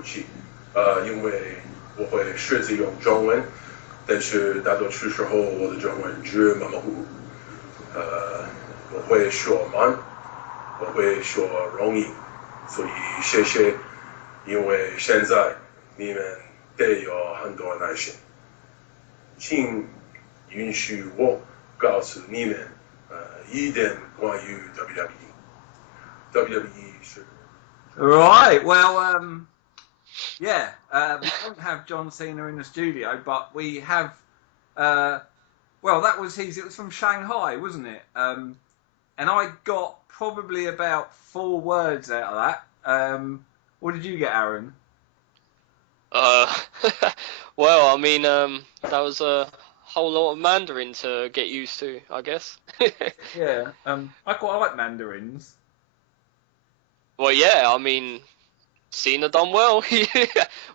不起，因为我会试着用中文，但是大多数时候我的中文只马马虎虎。我会说慢，我会说容易，所以谢谢，因为现在你们得有很多耐心，请允许我告诉你们，一点关于 WWE。WWE 是。Right. Well, yeah. We don't have John Cena in the studio, but we have. Well, that was his. It was from Shanghai, wasn't it? And I got probably about 4 words out of that. What did you get, Aaron? Well, I mean, that was a whole lot of Mandarin to get used to, I guess. Yeah. I quite like mandarins. Well, yeah, I mean, Cena done well.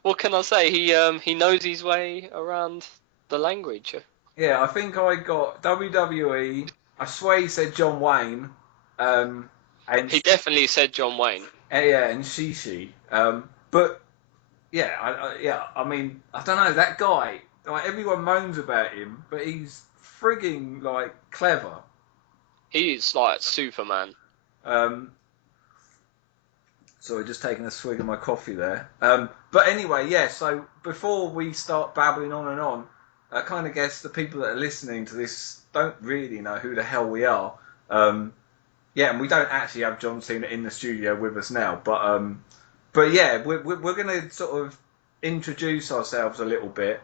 What can I say? He knows his way around the language. Yeah, I think I got WWE. I swear he said John Wayne. And He definitely said John Wayne. Yeah, and Shishi. But yeah, I mean, I don't know that guy. Like everyone moans about him, but he's frigging like clever. He's like Superman. Sorry, just taking a swig of my coffee there. But anyway, yeah. So before we start babbling on and on, I kind of guess the people that are listening to this don't really know who the hell we are. Yeah, and we don't actually have John Cena in the studio with us now, but yeah, we're going to sort of introduce ourselves a little bit.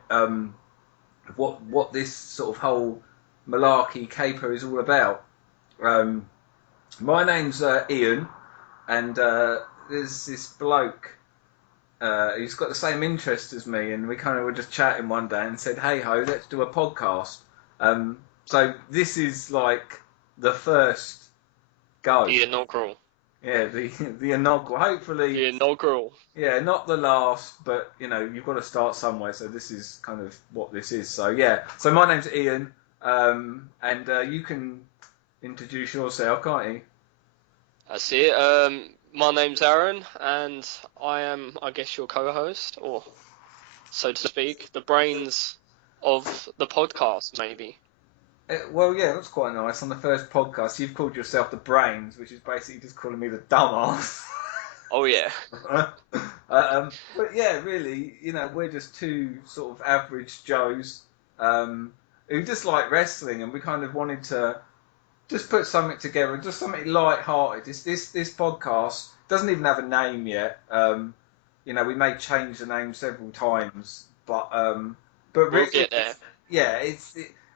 What this sort of whole malarkey caper is all about. My name's Ian, and there's this bloke who's got the same interest as me, and we kind of were just chatting one day and said, "Hey ho, let's do a podcast." So this is like the first go. The inaugural. Yeah, the inaugural. Hopefully, the inaugural. Yeah, not the last, but you know you've got to start somewhere. So this is kind of what this is. So yeah. So my name's Ian, and you can introduce yourself, can't you? That's it. My name's Aaron, and I am, I guess, your co-host, or so to speak, the brains of the podcast, maybe. Well, yeah, that's quite nice. On the first podcast, you've called yourself the brains, which is basically just calling me the dumbass. Oh yeah. But yeah, really, you know, we're just two sort of average Joes who just like wrestling, and we kind of wanted to just put something together, just something light-hearted. This podcast doesn't even have a name yet. You know, we may change the name several times, but really, we'll get there. Yeah,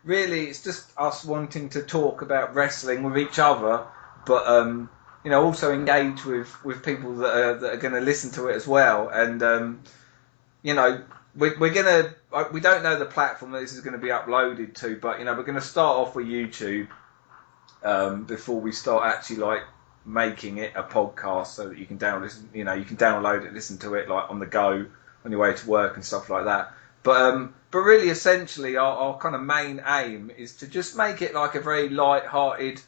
really, it's just us wanting to talk about wrestling with each other, but you know, also engage with people that are going to listen to it as well. And you know, we don't know the platform that this is going to be uploaded to, but you know, we're going to start off with YouTube before we start actually like making it a podcast, so that you can download it, listen to it like on the go on your way to work and stuff like that. But really, essentially, our kind of main aim is to just make it like a very light-hearted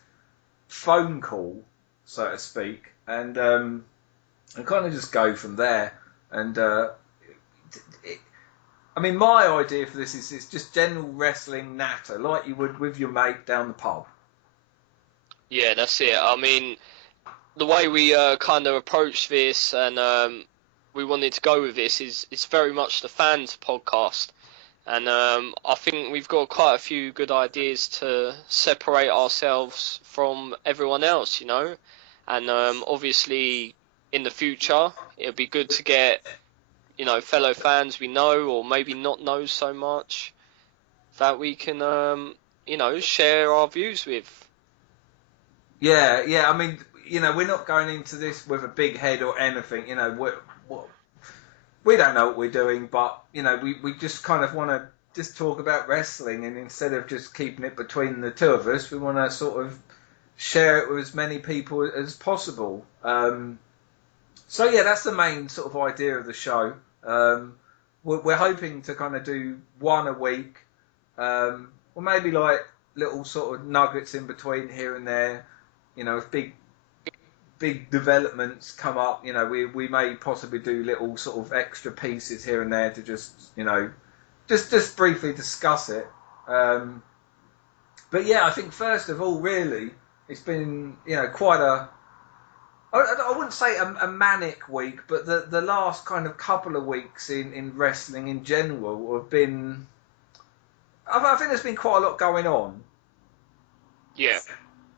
phone call, so to speak, and kind of just go from there. And I mean, my idea for this is it's just general wrestling natter, like you would with your mate down the pub. Yeah, that's it. I mean, the way we kind of approached this and we wanted to go with this is it's very much the fans podcast. And I think we've got quite a few good ideas to separate ourselves from everyone else, you know. And obviously, in the future, it'll be good to get, you know, fellow fans we know or maybe not know so much that we can, you know, share our views with. Yeah. I mean, you know, we're not going into this with a big head or anything. You know, we don't know what we're doing, but you know, we just kind of want to just talk about wrestling, and instead of just keeping it between the two of us, we want to sort of share it with as many people as possible. So yeah, that's the main sort of idea of the show. We're hoping to kind of do one a week, or maybe like little sort of nuggets in between here and there. You know, if big developments come up, we may possibly do little sort of extra pieces here and there to just just briefly discuss it. But yeah, I think first of all, really, it's been quite I wouldn't say a manic week, but the last kind of couple of weeks in wrestling in general have been. I think there's been quite a lot going on. Yeah,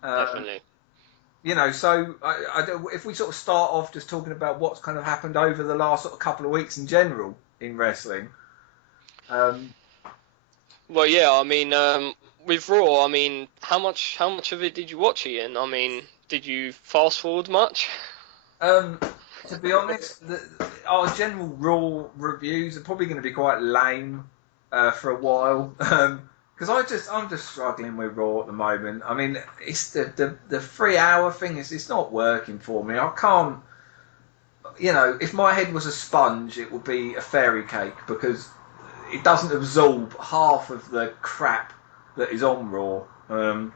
definitely. So if we sort of start off just talking about what's kind of happened over the last sort of couple of weeks in general in wrestling. Well, yeah, I mean, with Raw, I mean, how much of it did you watch, Ian? I mean, did you fast forward much? To be honest, our general Raw reviews are probably going to be quite lame for a while. Because I'm just struggling with Raw at the moment. I mean, it's the 3 hour thing it's not working for me. I can't, if my head was a sponge, it would be a fairy cake because it doesn't absorb half of the crap that is on Raw. And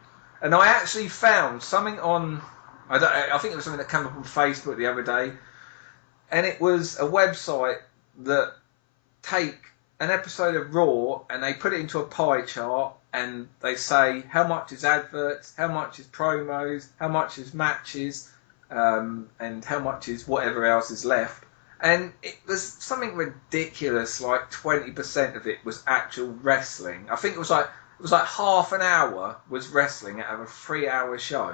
I actually found something on, I think it was something that came up on Facebook the other day, and it was a website that take an episode of Raw and they put it into a pie chart and they say how much is adverts, how much is promos, how much is matches, and how much is whatever else is left. And it was something ridiculous, like 20% of it was actual wrestling. I think it was like half an hour was wrestling out of a 3 hour show.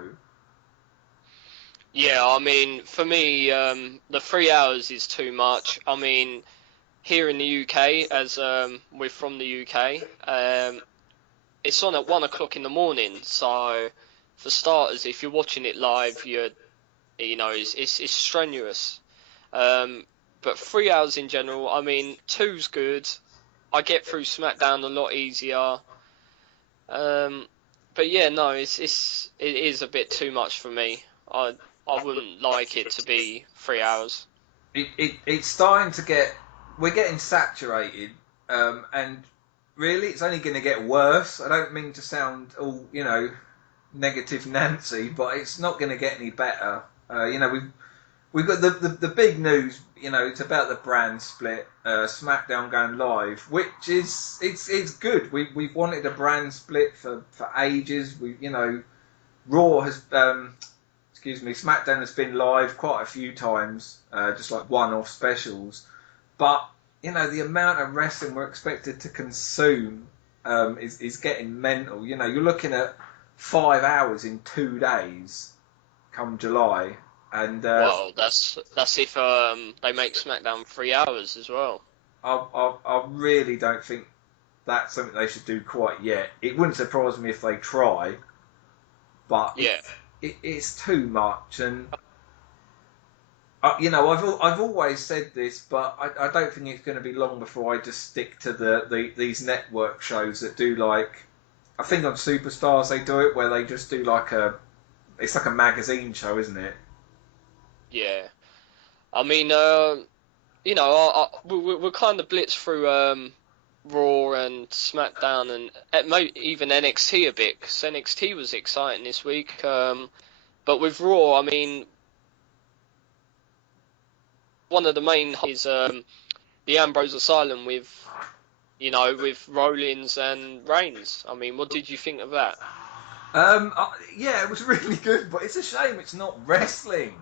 Yeah, I mean, for me, the 3 hours is too much. I mean, here in the UK, as we're from the UK, it's on at 1 o'clock in the morning. So, for starters, if you're watching it live, it's strenuous. But 3 hours in general, I mean, 2's good. I get through SmackDown a lot easier. But yeah, no, it is a bit too much for me. I wouldn't like it to be 3 hours. It's starting to get. We're getting saturated, and really, it's only going to get worse. I don't mean to sound all negative Nancy, but it's not going to get any better. We've got the big news. It's about the brand split. SmackDown going live, which is it's good. We've wanted a brand split for ages. Raw has. SmackDown has been live quite a few times, just like one-off specials. But, the amount of wrestling we're expected to consume is getting mental. You're looking at 5 hours in 2 days come July. And well, that's if they make SmackDown 3 hours as well. I really don't think that's something they should do quite yet. It wouldn't surprise me if they try. But yeah. It's too much, and I've always said this, but I don't think it's going to be long before I just stick to these network shows that do like, I think on Superstars they do it where they just do it's like a magazine show, isn't it? Yeah, I mean, we'll kind of blitz through Raw and SmackDown and even NXT a bit, because NXT was exciting this week. But with Raw, I mean, one of the main is the Ambrose Asylum with Rollins and Reigns. I mean, what did you think of that? Yeah, it was really good, but it's a shame it's not wrestling.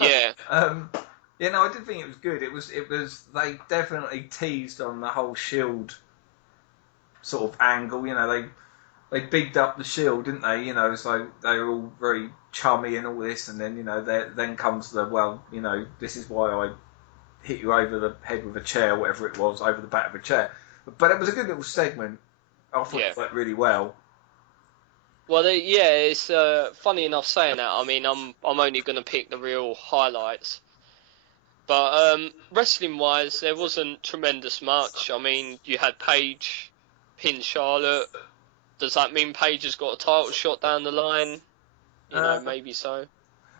Yeah. I did think it was good. It was. They definitely teased on the whole Shield sort of angle. They bigged up the Shield, didn't they? So they were all very chummy and all this, and then then comes this is why I hit you over the head with a chair, whatever it was, over the back of a chair. But it was a good little segment. I thought it went really well. Well, it's funny enough saying that. I mean, I'm only going to pick the real highlights. But wrestling-wise, there wasn't tremendous much. I mean, you had Paige pin Charlotte. Does that mean Paige has got a title shot down the line? Maybe so.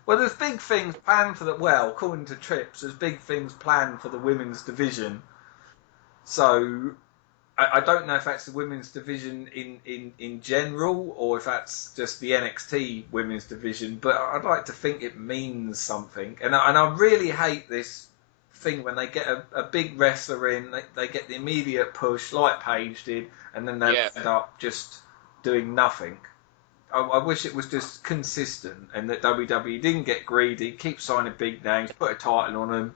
Well, there's big things planned for according to Trips, there's big things planned for the women's division. So, I don't know if that's the women's division in general or if that's just the NXT women's division, but I'd like to think it means something. And I really hate this thing when they get a big wrestler in, they get the immediate push like Paige did, and then they end up just doing nothing. I wish it was just consistent and that WWE didn't get greedy, keep signing big names, put a title on them.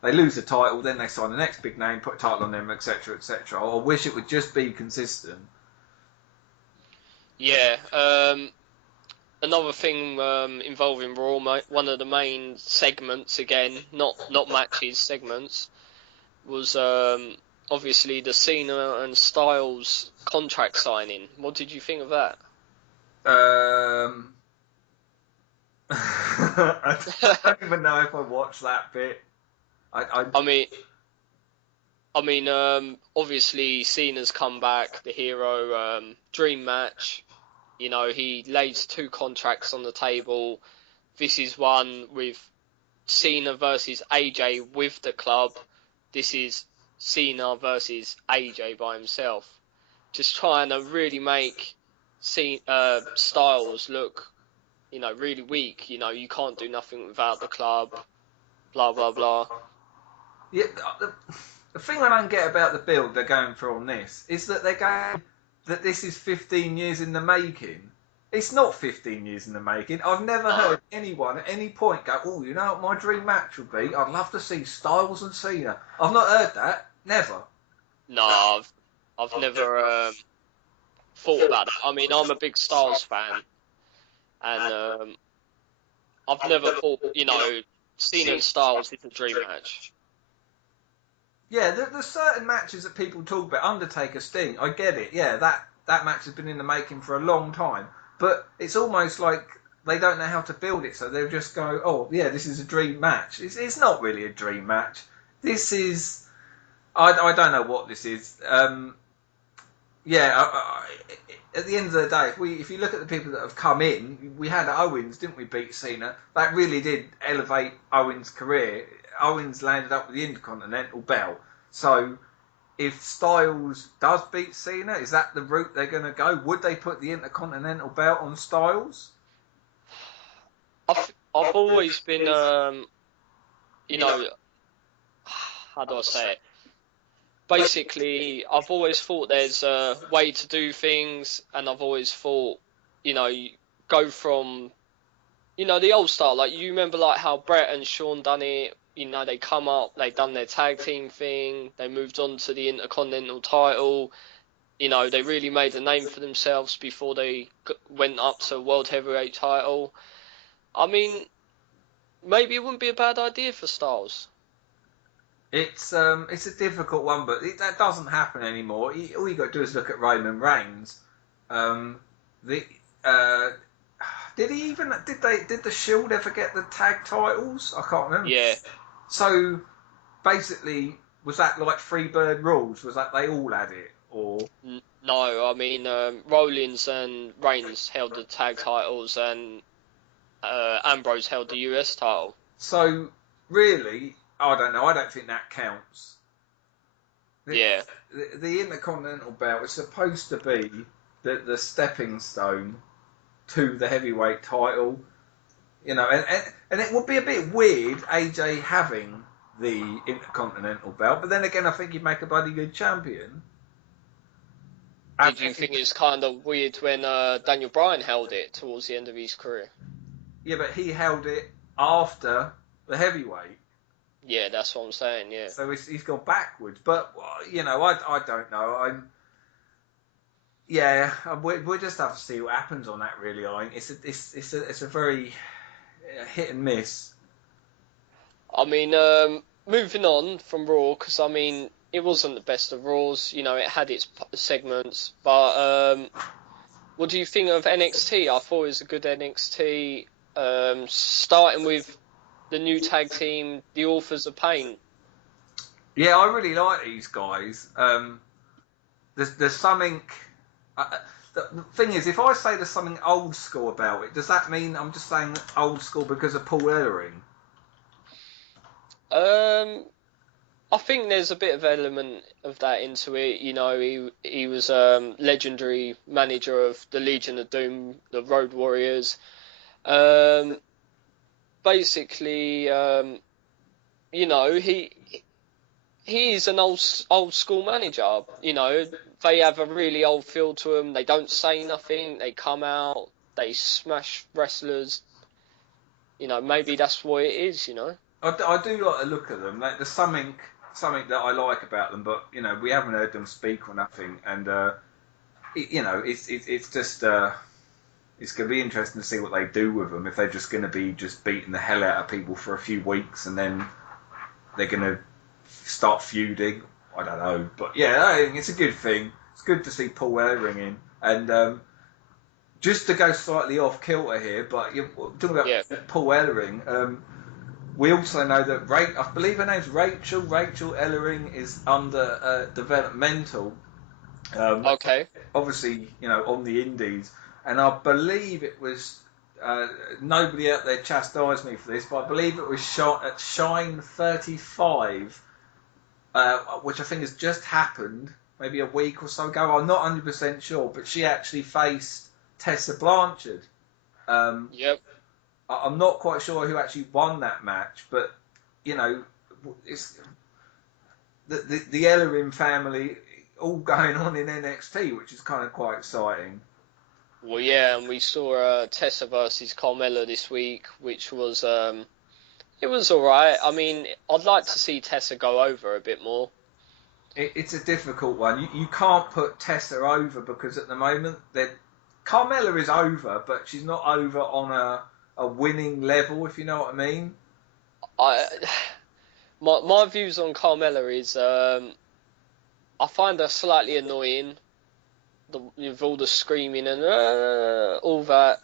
They lose the title, then they sign the next big name, put a title on them, etc., etc. I wish it would just be consistent. Yeah. Another thing involving Raw, one of the main segments, again, not matches, segments, was obviously the Cena and Styles contract signing. What did you think of that? I don't even know if I watched that bit. I mean, obviously Cena's come back, the hero, dream match. You know, he lays 2 contracts on the table. This is one with Cena versus AJ with the club. This is Cena versus AJ by himself. Just trying to really make Styles look, you know, really weak. You know, you can't do nothing without the club. Blah blah blah. Yeah, the thing I don't get about the build they're going for on this is that they're going that this is 15 years in the making. It's not 15 years in the making. I've never heard anyone at any point go, "Oh, you know what my dream match would be? I'd love to see Styles and Cena." I've not heard that. Never. No, I've never thought about that. I mean, I'm a big Styles fan, and I've never thought, you know, Cena and Styles is a dream match. Yeah, there's certain matches that people talk about. Undertaker, Sting, I get it. Yeah, that match has been in the making for a long time. But it's almost like they don't know how to build it, so they'll just go, "Oh, yeah, this is a dream match." It's not really a dream match. This is... I don't know what this is. At the end of the day, if you look at the people that have come in, we had Owens, didn't we, beat Cena? That really did elevate Owens' career. Owens landed up with the Intercontinental belt. So if Styles does beat Cena, is that the route they're going to go? Would they put the Intercontinental belt on Styles? I've always been, you know, how do I say it? Basically, I've always thought there's a way to do things, and I've always thought, you know, you go from, you know, the old style. Like, you remember, like, how Brett and Shawn done it. You know, they come up, they done their tag team thing, they moved on to the Intercontinental title. You know, they really made a name for themselves before they went up to World Heavyweight title. I mean, maybe it wouldn't be a bad idea for Styles. It's a difficult one, but that doesn't happen anymore. All you got to do is look at Roman Reigns. Did the Shield ever get the tag titles? I can't remember. Yeah. So basically, was that like Freebird rules? Was that they all had it, or? No, I mean, Rollins and Reigns held the tag titles, and Ambrose held the US title. So really, I don't know. I don't think that counts. Yeah. The Intercontinental belt is supposed to be the stepping stone to the heavyweight title. You know, and it would be a bit weird AJ having the Intercontinental belt, but then again, I think he'd make a bloody good champion. Did you think it's kind of weird when Daniel Bryan held it towards the end of his career? Yeah, but he held it after the heavyweight. Yeah, that's what I'm saying, yeah. So he's gone backwards. But, you know, I don't know. We'll just have to see what happens on that, really. It's a very hit and miss. I mean, moving on from Raw, because, I mean, it wasn't the best of Raws. You know, it had its segments. But what do you think of NXT? I thought it was a good NXT. Starting with the new tag team, the Authors of Pain. Yeah, I really like these guys. There's something... the thing is, if I say there's something old school about it, does that mean I'm just saying old school because of Paul Ellering? I think there's a bit of element of that into it. You know, he was legendary manager of the Legion of Doom, the Road Warriors. Um, basically, you know, he's an old school manager. You know, they have a really old feel to them. They don't say nothing. They come out. They smash wrestlers. You know, maybe that's what it is. You know. I do like the look of them. Like, there's something that I like about them, but you know, we haven't heard them speak or nothing, and you know, it's just it's going to be interesting to see what they do with them. If they're just going to be just beating the hell out of people for a few weeks, and then they're going to start feuding. I don't know, but yeah, I think it's a good thing. It's good to see Paul Ellering in, and just to go slightly off kilter here, but you're talking about Paul Ellering. We also know that I believe her name's Rachel. Rachel Ellering is under developmental. Okay. Obviously, you know, on the Indies, and I believe it was nobody out there chastised me for this, but I believe it was shot at Shine 35, which I think has just happened, maybe a week or so ago. I'm not 100% sure, but she actually faced Tessa Blanchard. Yep. I'm not quite sure who actually won that match, but you know, it's the Ellering family all going on in NXT, which is kind of quite exciting. Well, yeah, and we saw Tessa versus Carmella this week, which was it was all right. I mean, I'd like to see Tessa go over a bit more. It's a difficult one. You can't put Tessa over because at the moment Carmella is over, but she's not over on a winning level, if you know what I mean. My views on Carmella is I find her slightly annoying. With all the screaming and all that.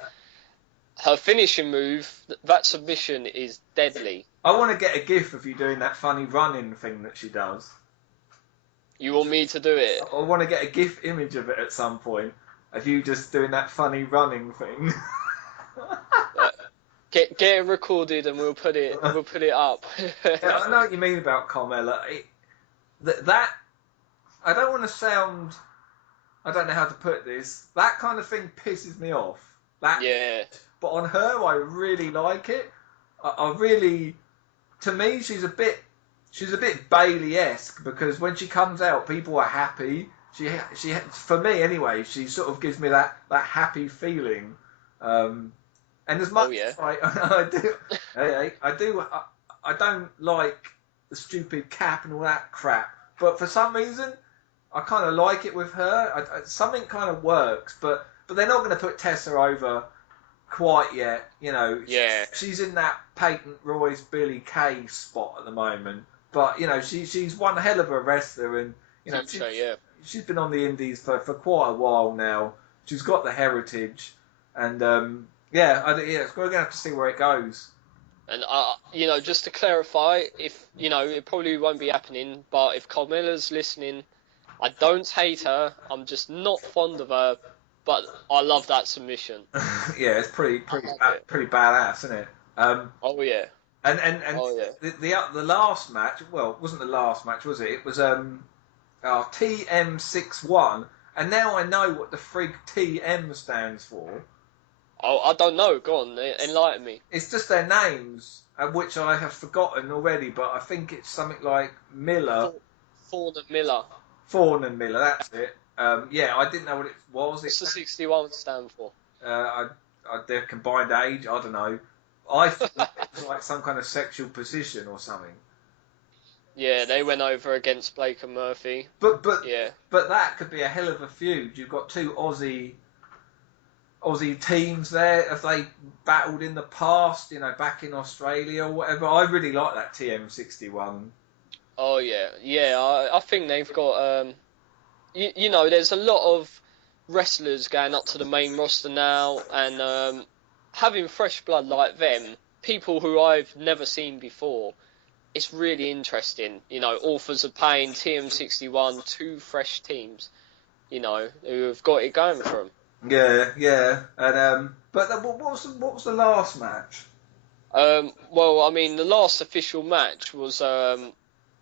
Her finishing move, that submission is deadly. I want to get a gif of you doing that funny running thing that she does. You want me to do it? I want to get a gif image of it at some point. Of you just doing that funny running thing. Get it recorded and we'll put it up. Yeah, I know what you mean about Carmella. That I don't want to sound. I don't know how to put this. That kind of thing pisses me off. Yeah. But on her, I really like it. I really, to me, she's a bit Bayley-esque because when she comes out, people are happy. She for me anyway, she sort of gives me that happy feeling. And as much as I don't like the stupid cap and all that crap, but for some reason, I kind of like it with her. Something kind of works, but they're not going to put Tessa over quite yet. You know, she's in that Peyton Royce, Billy Kay spot at the moment. But you know, she's one hell of a wrestler, and you know, she's been on the Indies for quite a while now. She's got the heritage, and it's we're going to have to see where it goes. And you know, just to clarify, if you know, it probably won't be happening, but if Carmella's listening, I don't hate her. I'm just not fond of her, but I love that submission. Yeah, it's pretty badass, isn't it? Oh yeah. And the last match, well, it wasn't the last match, was it? It was TM61, and now I know what the frig TM stands for. Oh, I don't know. Go on, enlighten me. It's just their names, which I have forgotten already, but I think it's something like Miller. Thorne and Miller. Thorne and Miller, that's it. I didn't know what it was. What's the 61 stand for? Their combined age, I don't know. I thought it was like some kind of sexual position or something. Yeah, they went over against Blake and Murphy. But that could be a hell of a feud. You've got two Aussie teams there. Have they battled in the past? You know, back in Australia or whatever. I really like that TM61. Oh yeah. I think they've got you know, there's a lot of wrestlers going up to the main roster now, and having fresh blood like them, people who I've never seen before, it's really interesting. You know, Authors of Pain, TM61, two fresh teams, you know, who have got it going for them. Yeah, and but what was the last match? Well, I mean, the last official match was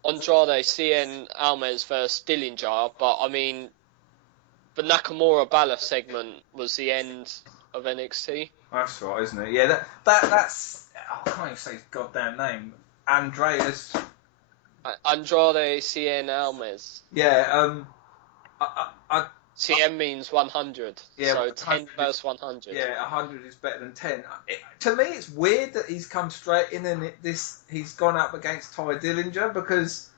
Andrade Cien Almes versus Dillinger, but I mean, the Nakamura Balor segment was the end of NXT. That's right, isn't it? Yeah, that's I can't even say his goddamn name. Andreas. Andrade Cien Almes. Yeah. I CM means 100, yeah, so 10 100 versus 100. Yeah, 100 is better than 10. To me, it's weird that he's come straight in and he's gone up against Ty Dillinger, because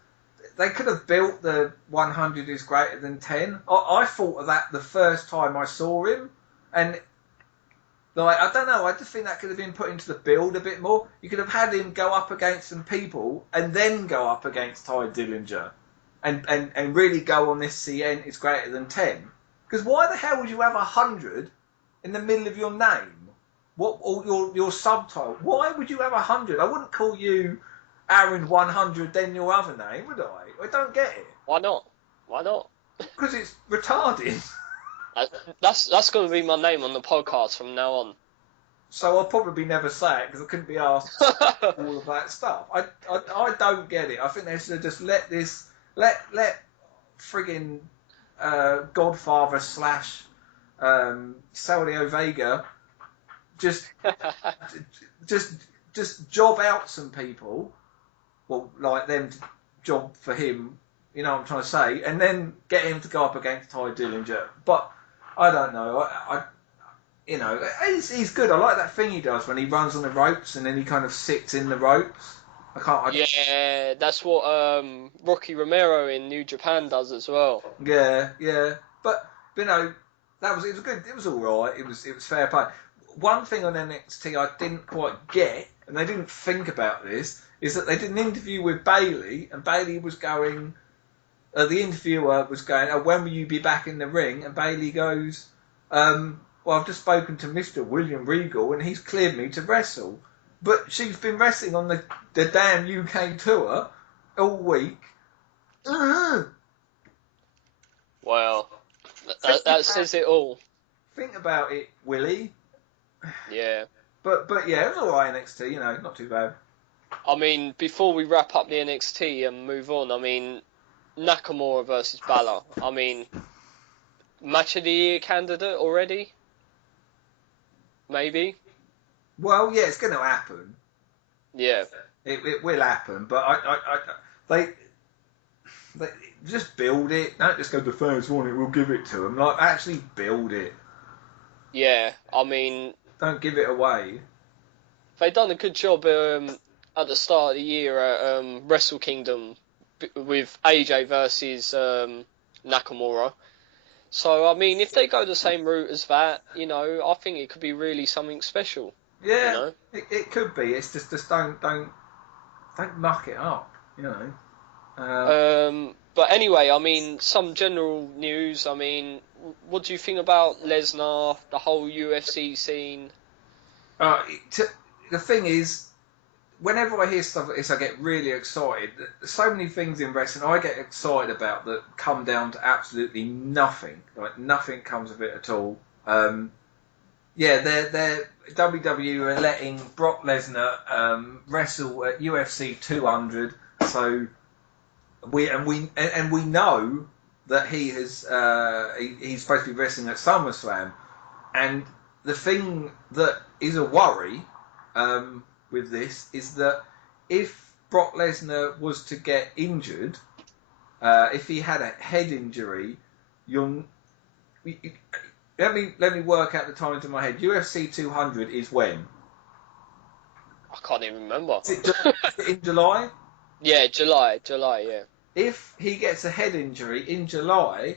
they could have built the 100 is greater than 10. I thought of that the first time I saw him, and like, I don't know, I just think that could have been put into the build a bit more. You could have had him go up against some people and then go up against Ty Dillinger and really go on this CN is greater than 10. Because why the hell would you have 100 in the middle of your name? What, or your subtitle? Why would you have 100? I wouldn't call you Aaron 100 then your other name, would I? I don't get it. Why not? Why not? Because it's retarded. That's going to be my name on the podcast from now on. So I'll probably never say it because I couldn't be asked all of that stuff. I don't get it. I think they should have just let friggin' Godfather / Saudi Vega just job out some people. Well, like them to job for him. You know what I'm trying to say, and then get him to go up against Ty Dillinger. But I don't know. You know, he's good. I like that thing he does when he runs on the ropes and then he kind of sits in the ropes. Yeah, that's what Rocky Romero in New Japan does as well. Yeah. But you know, it was good. It was all right. It was fair play. One thing on NXT I didn't quite get, and they didn't think about this, is that they did an interview with Bayley, and Bayley was going. The interviewer was going, "Oh, when will you be back in the ring?" And Bayley goes, "Well, I've just spoken to Mr. William Regal, and he's cleared me to wrestle." But she's been wrestling on the damn UK tour all week. Well, that says it all. Think about it, Willie. Yeah. But yeah, it was alright NXT, you know, not too bad. I mean, before we wrap up the NXT and move on, I mean, Nakamura versus Balor. I mean, match of the year candidate already? Maybe? Well, yeah, it's going to happen. Yeah. It will happen, but they just build it. Don't just go, the fans want it, we'll give it to them. Like, actually build it. Yeah, I mean... Don't give it away. They done a good job at the start of the year at Wrestle Kingdom with AJ versus Nakamura. So, I mean, if they go the same route as that, you know, I think it could be really something special. Yeah, you know? it could be. It's just don't muck it up, you know. But anyway, I mean, some general news. I mean, what do you think about Lesnar, the whole UFC scene? The thing is, whenever I hear stuff like this, I get really excited. There's so many things in wrestling I get excited about that come down to absolutely nothing. Like, nothing comes of it at all. Yeah, they're WWE are letting Brock Lesnar wrestle at UFC 200. So we know that he has he's supposed to be wrestling at SummerSlam. And the thing that is a worry with this is that if Brock Lesnar was to get injured, if he had a head injury, let me work out the times in my head. UFC 200 is when? I can't even remember. Is it in July? Yeah, July, yeah. If he gets a head injury in July,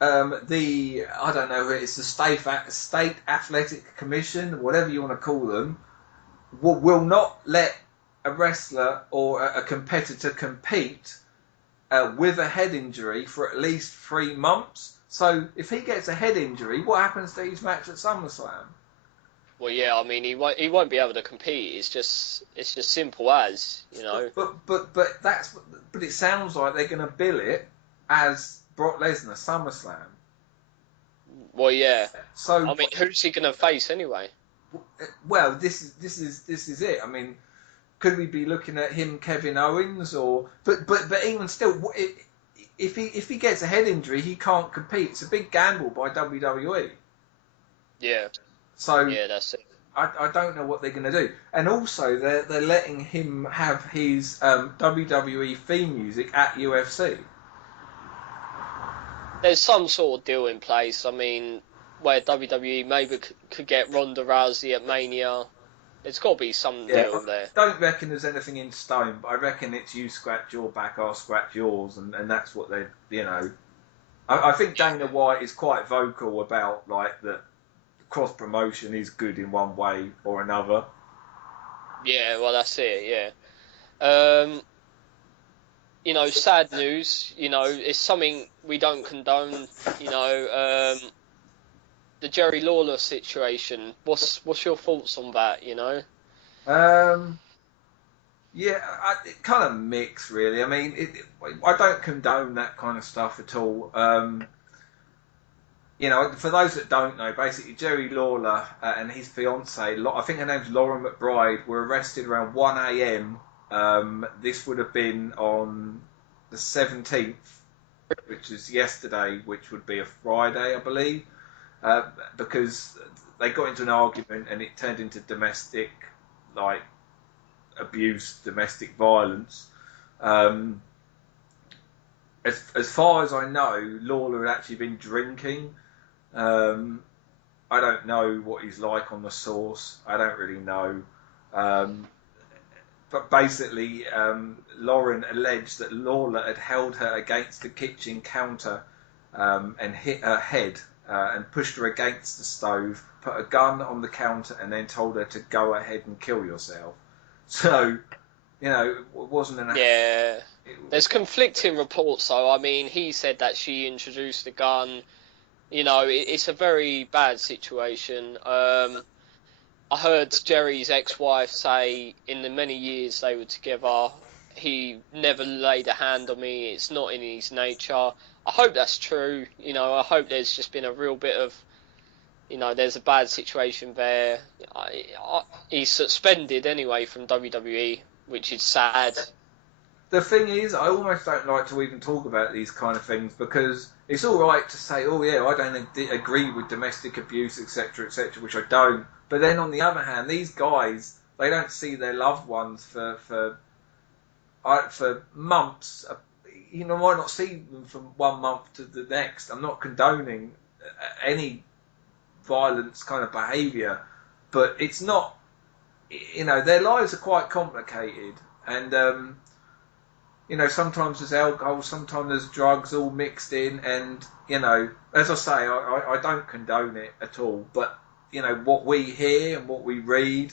I don't know, it's the State Athletic Commission, whatever you want to call them, will not let a wrestler or a competitor compete with a head injury for at least 3 months. So if he gets a head injury, what happens to his match at SummerSlam? Well, yeah, I mean, he won't be able to compete. It's just simple as, you know. But it sounds like they're going to bill it as Brock Lesnar SummerSlam. Well, yeah. So I mean, who's he going to face anyway? Well, this is it. I mean, could we be looking at him, Kevin Owens, or but even still, if he gets a head injury, he can't compete. It's a big gamble by WWE. Yeah. So yeah, that's it. I don't know what they're going to do. And also, they're letting him have his WWE theme music at UFC. There's some sort of deal in place. I mean, where WWE maybe could get Ronda Rousey at Mania. There's got to be some deal there. I don't reckon there's anything in stone, but I reckon it's you scratch your back, I'll scratch yours, and that's what they, you know. I think Dana White is quite vocal about, like, that cross promotion is good in one way or another. Yeah, well, that's it, yeah. You know, sad news, you know, it's something we don't condone, you know, the Jerry Lawler situation. What's your thoughts on that, you know? Yeah, it kind of mixed, really. I mean, I don't condone that kind of stuff at all. You know, for those that don't know, basically Jerry Lawler and his fiancée, I think her name's Lauren McBride, were arrested around 1 a.m. This would have been on the 17th, which is yesterday, which would be a Friday, I believe, because they got into an argument and it turned into domestic, like, abuse, domestic violence. As far as I know, Lawler had actually been drinking. I don't know what he's like on the source. I don't really know. But basically, Lauren alleged that Lawler had held her against the kitchen counter and hit her head and pushed her against the stove, put a gun on the counter, and then told her to go ahead and kill yourself. So, you know, it wasn't an... Yeah. There's conflicting reports, though. I mean, he said that she introduced the gun. You know, it's a very bad situation. I heard Jerry's ex-wife say in the many years they were together, he never laid a hand on me. It's not in his nature. I hope that's true. You know, I hope there's just been a real bit of, you know, there's a bad situation there. He's suspended anyway from WWE, which is sad. The thing is, I almost don't like to even talk about these kind of things because it's all right to say, oh yeah, I don't agree with domestic abuse, etc., which I don't. But then on the other hand, these guys, they don't see their loved ones for months. You know, why not see them from 1 month to the next? I'm not condoning any violence kind of behaviour, but it's not. You know, their lives are quite complicated, and you know, sometimes there's alcohol, sometimes there's drugs all mixed in, and, you know, as I say, I don't condone it at all, but, you know, what we hear and what we read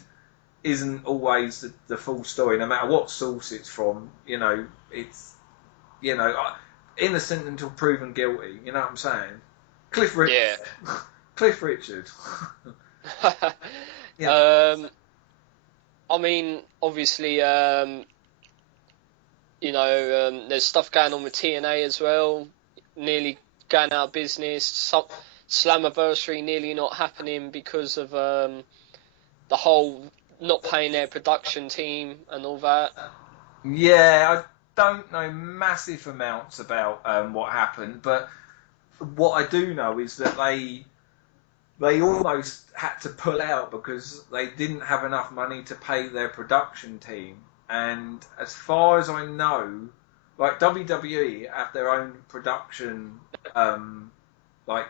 isn't always the full story, no matter what source it's from. You know, it's, you know, innocent until proven guilty, you know what I'm saying? Cliff Richard. Yeah. Cliff Richard. Yeah. I mean, obviously, you know, there's stuff going on with TNA as well, nearly going out of business. Slammiversary nearly not happening because of the whole not paying their production team and all that. Yeah, I don't know massive amounts about what happened, but what I do know is that they almost had to pull out because they didn't have enough money to pay their production team. And as far as I know, like WWE have their own production, what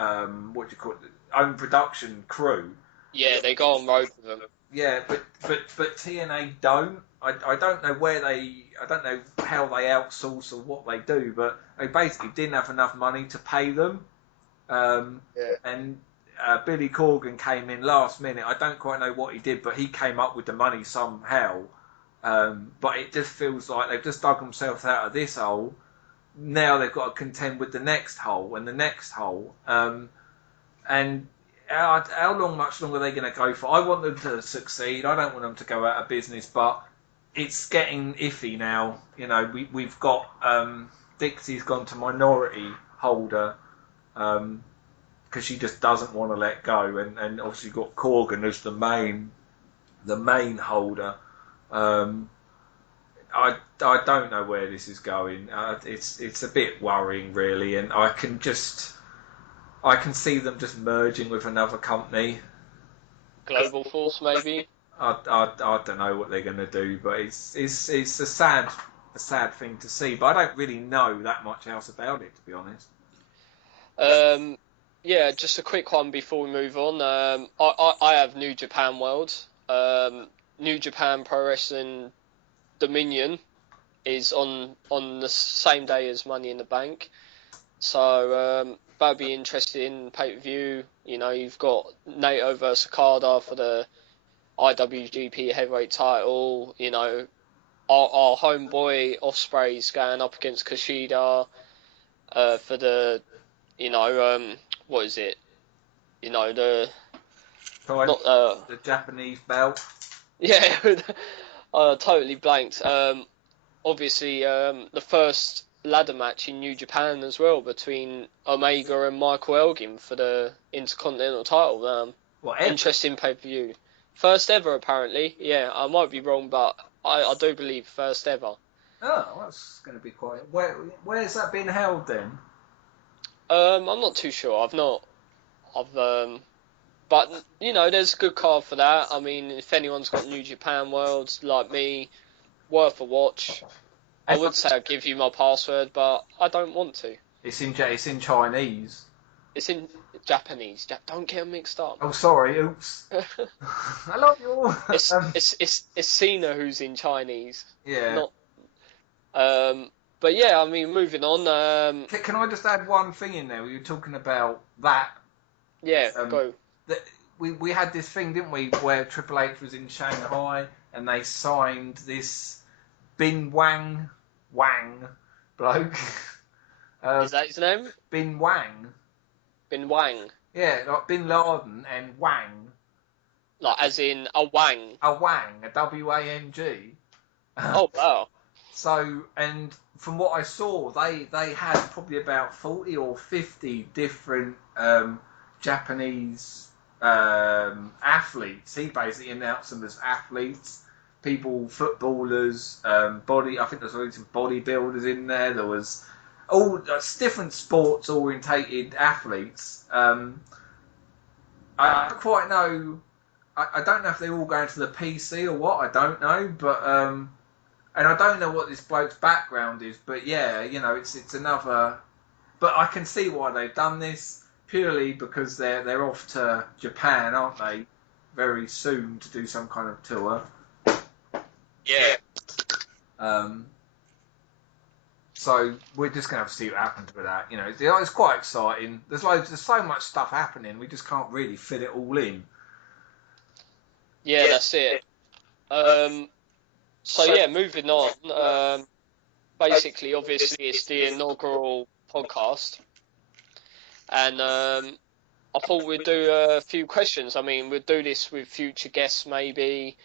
do you call it? Own production crew. Yeah, they go on road with them. Yeah, but TNA don't. I don't know I don't know how they outsource or what they do, but they basically didn't have enough money to pay them. And Billy Corgan came in last minute. I don't quite know what he did, but he came up with the money somehow. But it just feels like they've just dug themselves out of this hole. Now they've got to contend with the next hole and the next hole. And much longer are they going to go for? I want them to succeed. I don't want them to go out of business, but it's getting iffy now. You know, we've got Dixie's gone to minority holder because she just doesn't want to let go, and obviously you've got Corgan as the main holder. I don't know where this is going. It's a bit worrying, really, and I can see them just merging with another company. Global Force, maybe. I don't know what they're going to do, but it's a sad thing to see. But I don't really know that much else about it, to be honest. Yeah, just a quick one before we move on. I have New Japan World. New Japan Pro Wrestling Dominion is on the same day as Money in the Bank, so that'll be interesting pay-per-view. You know, you've got Naito versus Okada for the IWGP Heavyweight Title. You know, our homeboy Ospreay's going up against Kushida for the, you know, what is it? You know, the not the Japanese belt. Yeah, totally blanked. Obviously, the first ladder match in New Japan as well between Omega and Michael Elgin for the Intercontinental title. Interesting pay-per-view. First ever, apparently. Yeah, I might be wrong, but I do believe first ever. Oh, that's going to be quite... Where's that been held then? I'm not too sure. But, you know, there's a good card for that. I mean, if anyone's got New Japan Worlds like me, worth a watch. I would say I'd give you my password, but I don't want to. It's in Chinese. It's in Japanese. Don't get them mixed up. Oh, sorry. Oops. I love you all. It's Cena who's in Chinese. Yeah. But yeah, I mean, moving on. Can I just add one thing in there? We were talking about that. Yeah, go. We had this thing, didn't we, where Triple H was in Shanghai and they signed this Bin Wang bloke. Is that his name? Bin Wang. Bin Wang. Yeah, like Bin Laden and Wang. Like as in a Wang. A Wang, a W-A-N-G. Oh wow. So, and from what I saw, they had probably about 40 or 50 different Japanese athletes. He basically announced them as athletes. People, footballers, I think there's always some bodybuilders in there. There was all different sports orientated athletes. I don't quite know. I don't know if they're all going to the PC or what. I don't know, but and I don't know what this bloke's background is. But yeah, you know, it's another. But I can see why they've done this purely because they're off to Japan, aren't they? Very soon to do some kind of tour. Yeah. So we're just gonna have to see what happens with that. You know, it's quite exciting. There's so much stuff happening. We just can't really fit it all in. Yeah, that's it. So yeah, moving on. Basically, obviously, it's the inaugural podcast, and I thought we'd do a few questions. I mean, we'd do this with future guests, maybe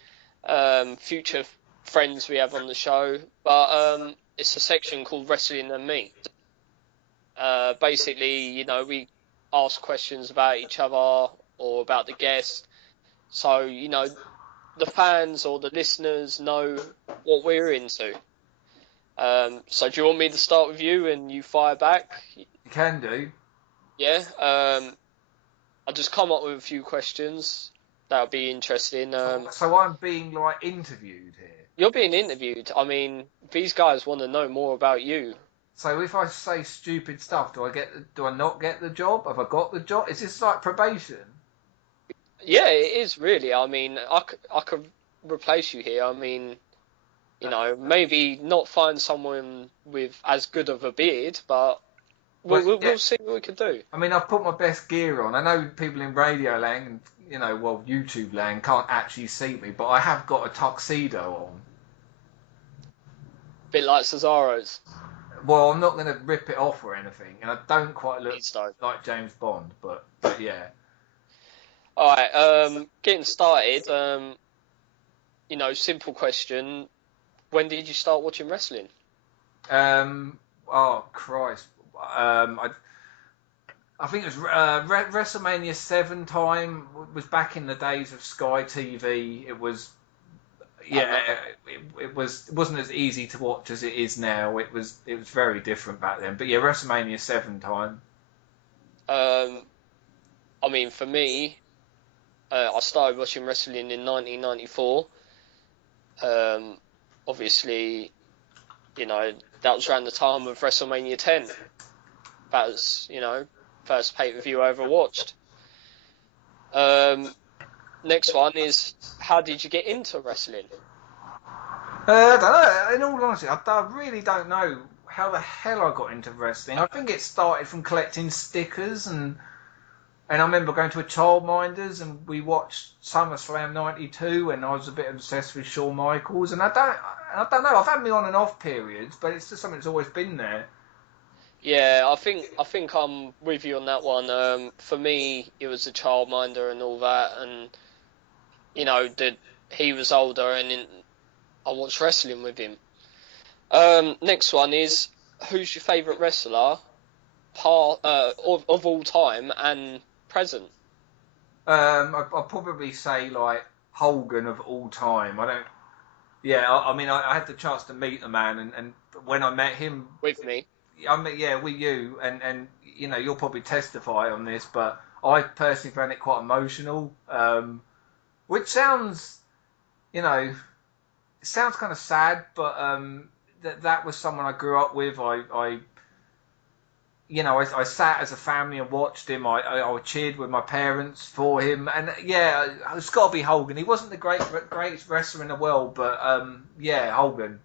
future friends we have on the show, but it's a section called Wrestling and Me. Basically, you know, we ask questions about each other or about the guest, so you know, the fans or the listeners know what we're into. So do you want me to start with you and you fire back? You can do. Yeah. I'll just come up with a few questions. That'll be interesting. So I'm being like interviewed here. You're being interviewed. I mean, these guys want to know more about you. So if I say stupid stuff, do I not get the job? Have I got the job? Is this like probation? Yeah, it is really. I mean, I could replace you here. I mean, you know, maybe not find someone with as good of a beard, but we'll see what we can do. I mean, I've put my best gear on. I know people in radio land and, you know, well, YouTube land can't actually see me, but I have got a tuxedo on. Bit like Cesaro's. Well, I'm not going to rip it off or anything, and I don't quite look Please don't. like James Bond, but yeah. All right, getting started. You know, simple question. When did you start watching wrestling? Oh Christ. I think it was WrestleMania 7 time. Was back in the days of Sky TV. It was, it wasn't as easy to watch as it is now. It was very different back then. But yeah, WrestleMania 7 time. I mean, for me, I started watching wrestling in 1994. Obviously, you know, that was around the time of WrestleMania 10. That was, you know, first pay-per-view I ever watched. Next one is, how did you get into wrestling? I don't know. In all honesty, I really don't know how the hell I got into wrestling. I think it started from collecting stickers, and I remember going to a childminders and we watched SummerSlam '92, and I was a bit obsessed with Shawn Michaels. And I don't know. I've had me on and off periods, but it's just something that's always been there. Yeah, I think I'm with you on that one. For me, it was a childminder and all that, and you know, he was older, and I watched wrestling with him. Next one is, who's your favourite wrestler, of all time and present? I'd probably say like Hogan of all time. I don't. Yeah, I mean, I had the chance to meet the man, and when I met him, With me. I mean, yeah, with you, and you know, you'll probably testify on this, but I personally found it quite emotional, which sounds, you know, it sounds kind of sad, but that was someone I grew up with. I sat as a family and watched him. I cheered with my parents for him, and yeah, it's got to be Hogan. He wasn't the greatest wrestler in the world, but yeah, Hogan,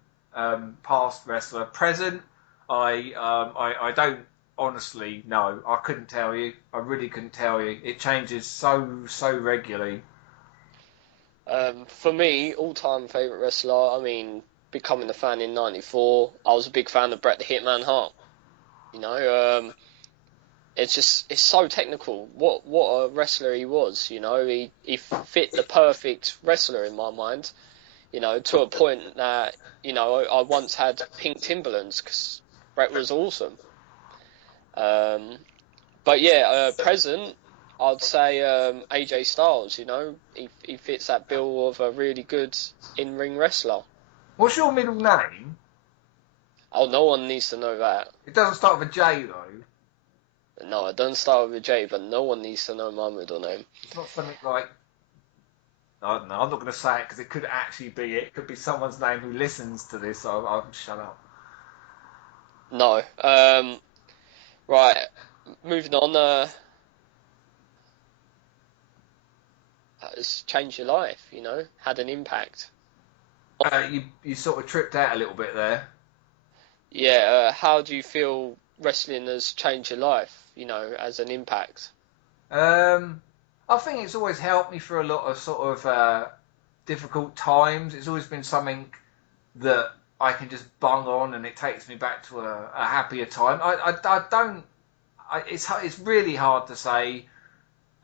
past wrestler, present. I don't honestly know. I couldn't tell you. I really couldn't tell you. It changes so regularly. For me, all-time favourite wrestler, I mean, becoming a fan in '94, I was a big fan of Bret the Hitman Hart. You know, it's so technical. What a wrestler he was. You know, he fit the perfect wrestler in my mind. You know, to a point that, you know, I once had pink Timberlands because Bret was awesome. But yeah, present, I'd say AJ Styles. You know, he fits that bill of a really good in-ring wrestler. What's your middle name? Oh, no one needs to know that. It doesn't start with a J though. No, it doesn't start with a J, but no one needs to know my middle name. It's not something like, I don't know. I'm not going to say it because it could actually be it. It could be someone's name who listens to this. So I'll shut up. No. Right. Moving on. It's changed your life. You know, had an impact. You sort of tripped out a little bit there. Yeah. How do you feel wrestling has changed your life? You know, as an impact. I think it's always helped me through a lot of sort of difficult times. It's always been something that I can just bung on, and it takes me back to a happier time. I don't. It's really hard to say.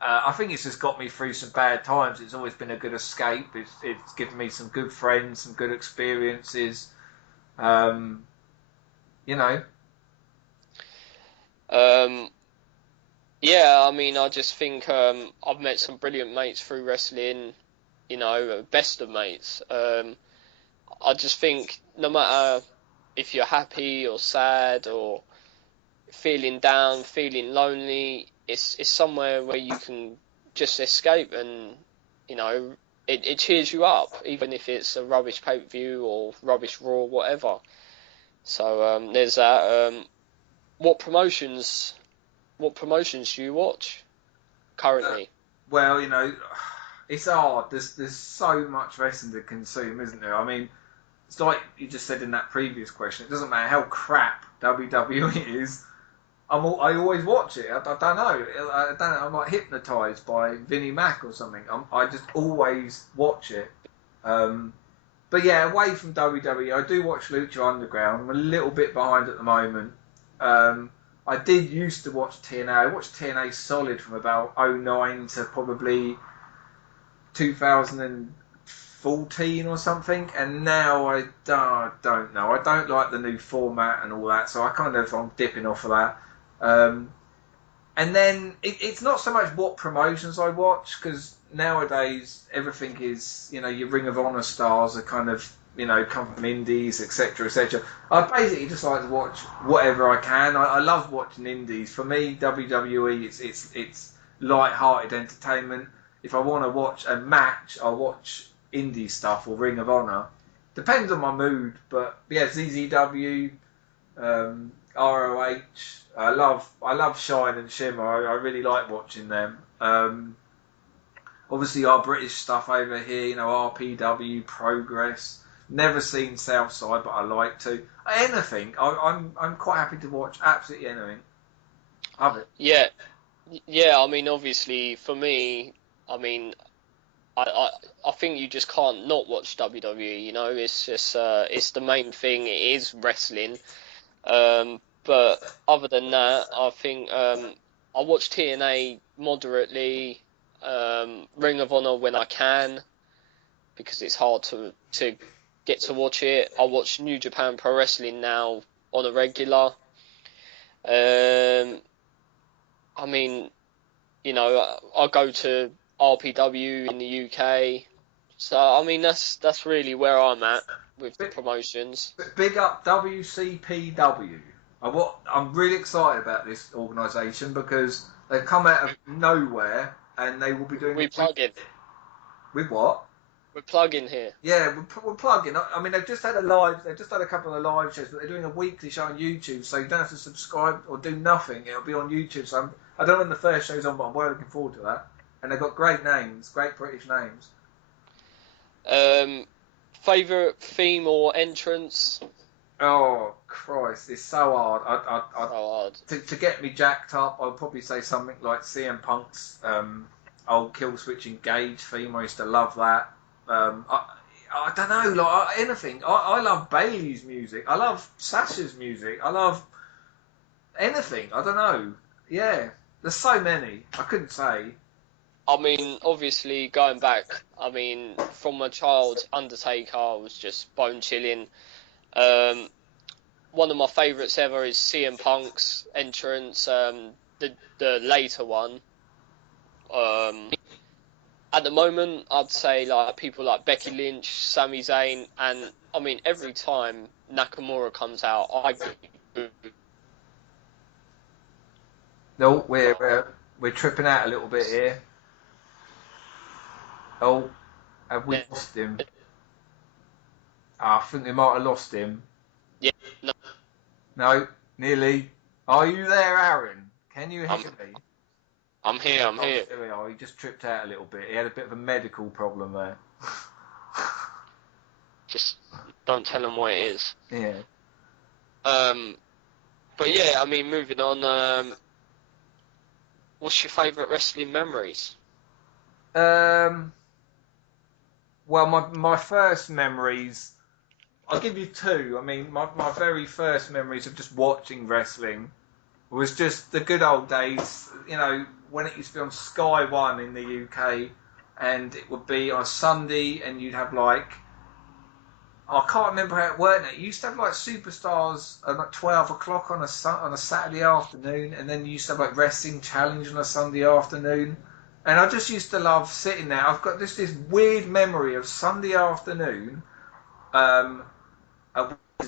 I think it's just got me through some bad times. It's always been a good escape. It's given me some good friends, some good experiences. You know. Yeah, I mean, I just think I've met some brilliant mates through wrestling. You know, best of mates. I just think no matter if you're happy or sad or feeling down, feeling lonely, it's somewhere where you can just escape, and you know, it cheers you up, even if it's a rubbish pay-per-view or rubbish Raw, whatever. So there's that. What promotions do you watch currently? Well, you know, it's hard. There's so much wrestling to consume, isn't there? I mean, it's like you just said in that previous question. It doesn't matter how crap WWE is. I always watch it. I don't know. I don't know. I'm like hypnotised by Vinnie Mac or something. I just always watch it. But yeah, away from WWE, I do watch Lucha Underground. I'm a little bit behind at the moment. I did used to watch TNA. I watched TNA solid from about 2009 to probably 2014 or something, and now I don't know. I don't like the new format and all that, so I'm dipping off of that. And then it's not so much what promotions I watch, because nowadays everything is, your Ring of Honor stars are kind of, come from indies, etc., etc. I basically just like to watch whatever I can. I love watching indies. For me, WWE, it's light-hearted entertainment. If I want to watch a match, I'll watch indie stuff or Ring of Honor. Depends on my mood, but yeah, ZZW, ROH. I love Shine and Shimmer. I really like watching them. Obviously, our British stuff over here, RPW, Progress. Never seen Southside, but I like to. Anything. I'm quite happy to watch absolutely anything. Love it. Yeah. I mean, obviously, for me, I mean, I think you just can't not watch WWE. It's just it's the main thing. It is wrestling. But other than that, I think I watch TNA moderately. Ring of Honor when I can, because it's hard to get to watch it. I watch New Japan Pro Wrestling now on a regular. I mean, I go to RPW in the UK. So I mean, that's really where I'm at with the promotions. Big up WCPW. I'm really excited about this organisation because they've come out of nowhere and they will be doing. We plug in. With what? We're plugging here. Yeah, we're plugging. I mean, they've just had a couple of live shows, but they're doing a weekly show on YouTube, so you don't have to subscribe or do nothing. It'll be on YouTube. So I don't know when the first show's on, but I'm well looking forward to that. And they've got great names, great British names. Favourite theme or entrance? Oh Christ, it's so hard. So hard. To get me jacked up, I'll probably say something like CM Punk's old Kill Switch Engage theme. I used to love that. I don't know, like anything. I love Bayley's music. I love Sasha's music. I love anything. I don't know. Yeah, there's so many. I couldn't say. I mean, obviously, going back, I mean, from my child, Undertaker was just bone chilling. One of my favourites ever is CM Punk's entrance, the later one. At the moment, I'd say like people like Becky Lynch, Sami Zayn, and I mean, every time Nakamura comes out, No, we're tripping out a little bit here. Oh, have we lost him? I think we might have lost him. Yeah. No, nearly. Are you there, Aaron? Can you hear me? I'm here. There we are. He just tripped out a little bit. He had a bit of a medical problem there. Just don't tell him what it is. Yeah. But yeah, I mean, moving on. What's your favourite wrestling memories? Well, my first memories, I'll give you two. I mean, my very first memories of just watching wrestling was just the good old days, when it used to be on Sky One in the UK, and it would be on a Sunday, and you'd have I can't remember how it worked now. You used to have Superstars at 12 o'clock on a Saturday afternoon, and then you used to have Wrestling Challenge on a Sunday afternoon. And I just used to love sitting there. I've got this weird memory of Sunday afternoon,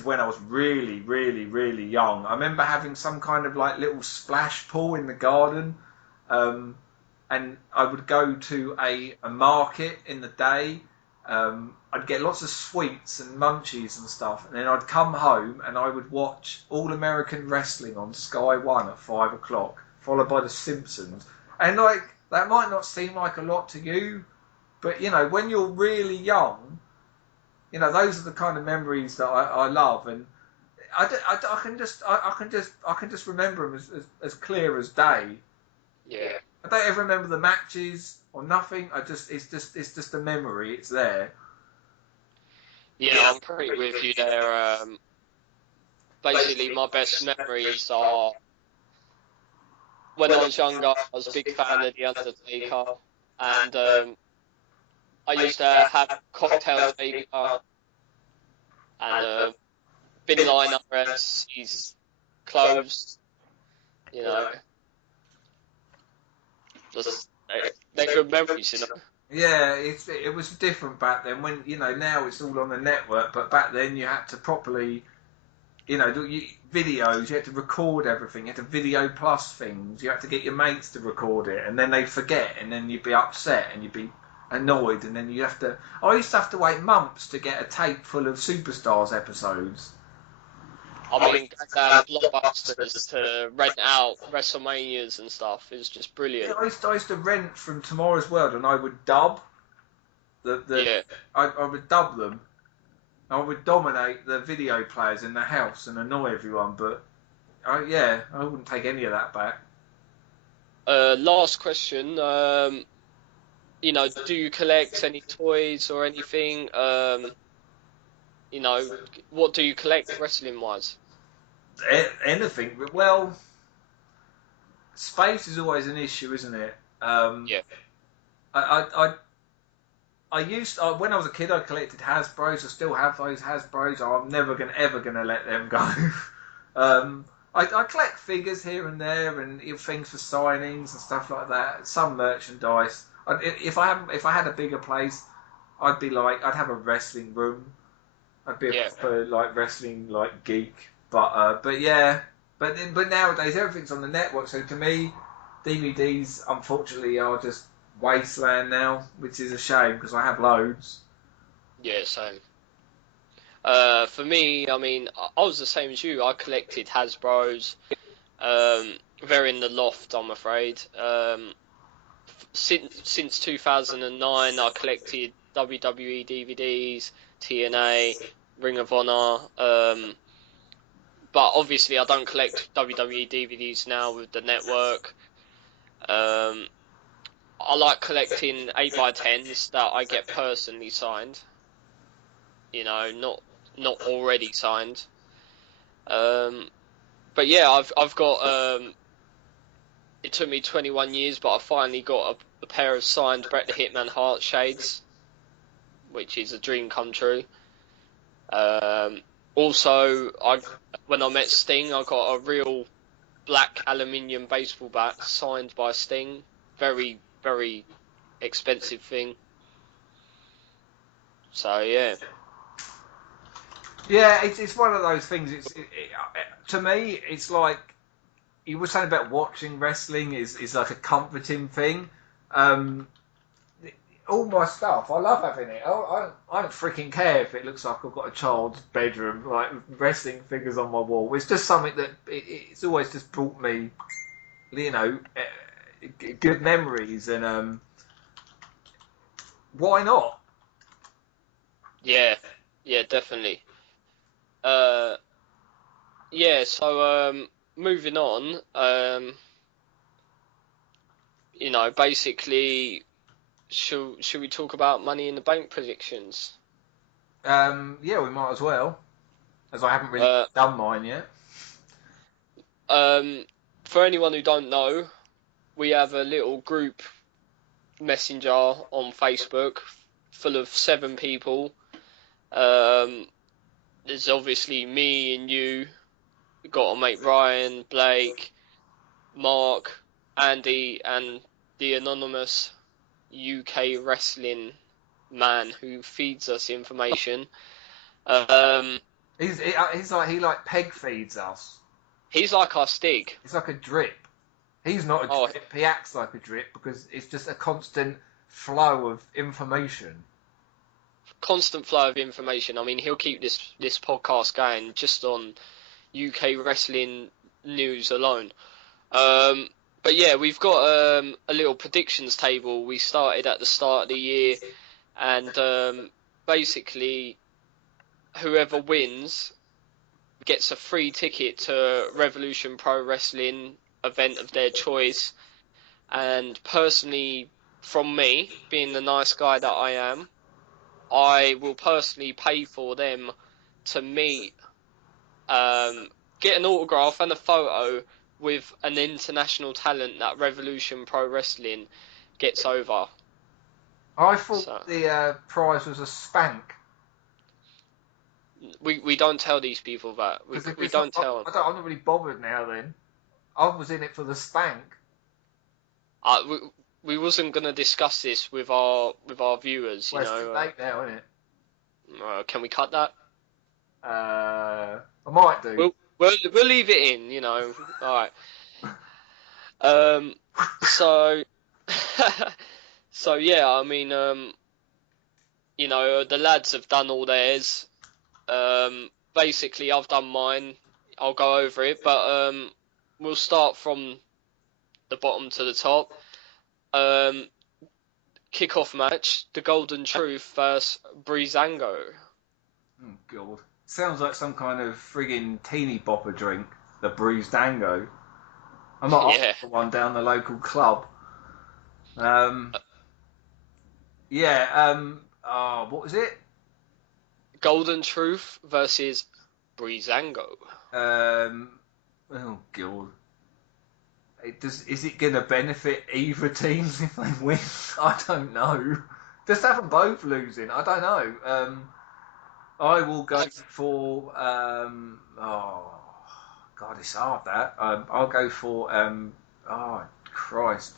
when I was really, really, really young. I remember having some kind of little splash pool in the garden, and I would go to a market in the day. I'd get lots of sweets and munchies and stuff, and then I'd come home and I would watch All American Wrestling on Sky One at 5 o'clock, followed by The Simpsons. And that might not seem like a lot to you, but when you're really young, those are the kind of memories that I love, and I can just remember them as clear as day. Yeah. I don't ever remember the matches or nothing. It's just a memory. It's there. Yeah, I'm pretty with you there. Basically, my best memories are when I was younger. I was a big fan of The Undertaker, and I used to have Cocktail Taker and Bin Line RS. He's closed, they're good memories, you know. Yeah, it was different back then. When now it's all on the network, but back then you had to properly, videos. You had to record everything. You had to video plus things. You had to get your mates to record it, and then they'd forget, and then you'd be upset, and you'd be annoyed, and then you have to. I used to have to wait months to get a tape full of Superstars episodes. I mean, blockbusters to rent out WrestleManias and stuff is just brilliant. Yeah, I used to rent from Tomorrow's World, and I would dub I would dub them. I would dominate the video players in the house and annoy everyone, but I wouldn't take any of that back. Last question. Do you collect any toys or anything? What do you collect wrestling wise? Anything. Well, space is always an issue, isn't it? Yeah. I used when I was a kid, I collected Hasbros. I still have those Hasbros. I'm never ever gonna let them go. I collect figures here and there and things for signings and stuff like that. Some merchandise. If I had a bigger place, I'd have a wrestling room. I'd be a proper wrestling geek. But nowadays everything's on the network. So to me, DVDs unfortunately are just wasteland now, which is a shame because I have loads. Yeah, same. For me, I mean, I was the same as you. I collected Hasbros. They're in the loft, I'm afraid. Since 2009, I collected WWE DVDs, TNA, Ring of Honor. But obviously, I don't collect WWE DVDs now with the network. I like collecting 8x10s that I get personally signed. Not already signed. But yeah, I've got. It took me 21 years, but I finally got a pair of signed Bret the Hitman Hart shades, which is a dream come true. Also, when I met Sting, I got a real black aluminium baseball bat signed by Sting. Very, very expensive thing. So yeah. Yeah, it's one of those things. To me, it's like you were saying about watching wrestling is like a comforting thing. All my stuff, I love having it. I don't freaking care if it looks like I've got a child's bedroom, like wrestling figures on my wall. It's just something that it's always just brought me, good memories, and why not? Yeah, definitely. So moving on, basically, should we talk about Money in the Bank predictions? Yeah, we might as well, as I haven't really done mine yet. For anyone who don't know, we have a little group messenger on Facebook full of 7 people. There's obviously me and you. We've got our mate Ryan, Blake, Mark, Andy, and the anonymous UK wrestling man who feeds us information. He's he peg feeds us. He's like our Stig. He's like a drip. He's not a drip. He acts like a drip because it's just a constant flow of information. Constant flow of information. I mean, he'll keep this podcast going just on UK wrestling news alone. But yeah, we've got a little predictions table. We started at the start of the year, and basically, whoever wins gets a free ticket to Revolution Pro Wrestling event of their choice. And personally, from me, being the nice guy that I am, I will personally pay for them to meet, get an autograph and a photo with an international talent that Revolution Pro Wrestling gets over. I thought the prize was a spank. We don't tell these people that. We don't tell them. I'm not really bothered now then. I was in it for the spank. we wasn't gonna discuss this with our viewers, you Well, it's know. too late now, isn't it? Can we cut that? I might do. We'll leave it in, you know. All right. So so yeah, I mean, you know, the lads have done all theirs. Basically, I've done mine. I'll go over it, but we'll start from the bottom to the top. Kickoff match: the Golden Truth versus Breezango. Oh, God. Sounds like some kind of frigging teeny bopper drink, the Breezango. I might Yeah. ask for one down the local club. Yeah, what was it? Golden Truth versus Breezango. Oh, God. Is it going to benefit either teams if they win? I don't know. Just have them both losing. I don't know. I will go for. Oh, God, it's hard that. I'll go for. Oh, Christ.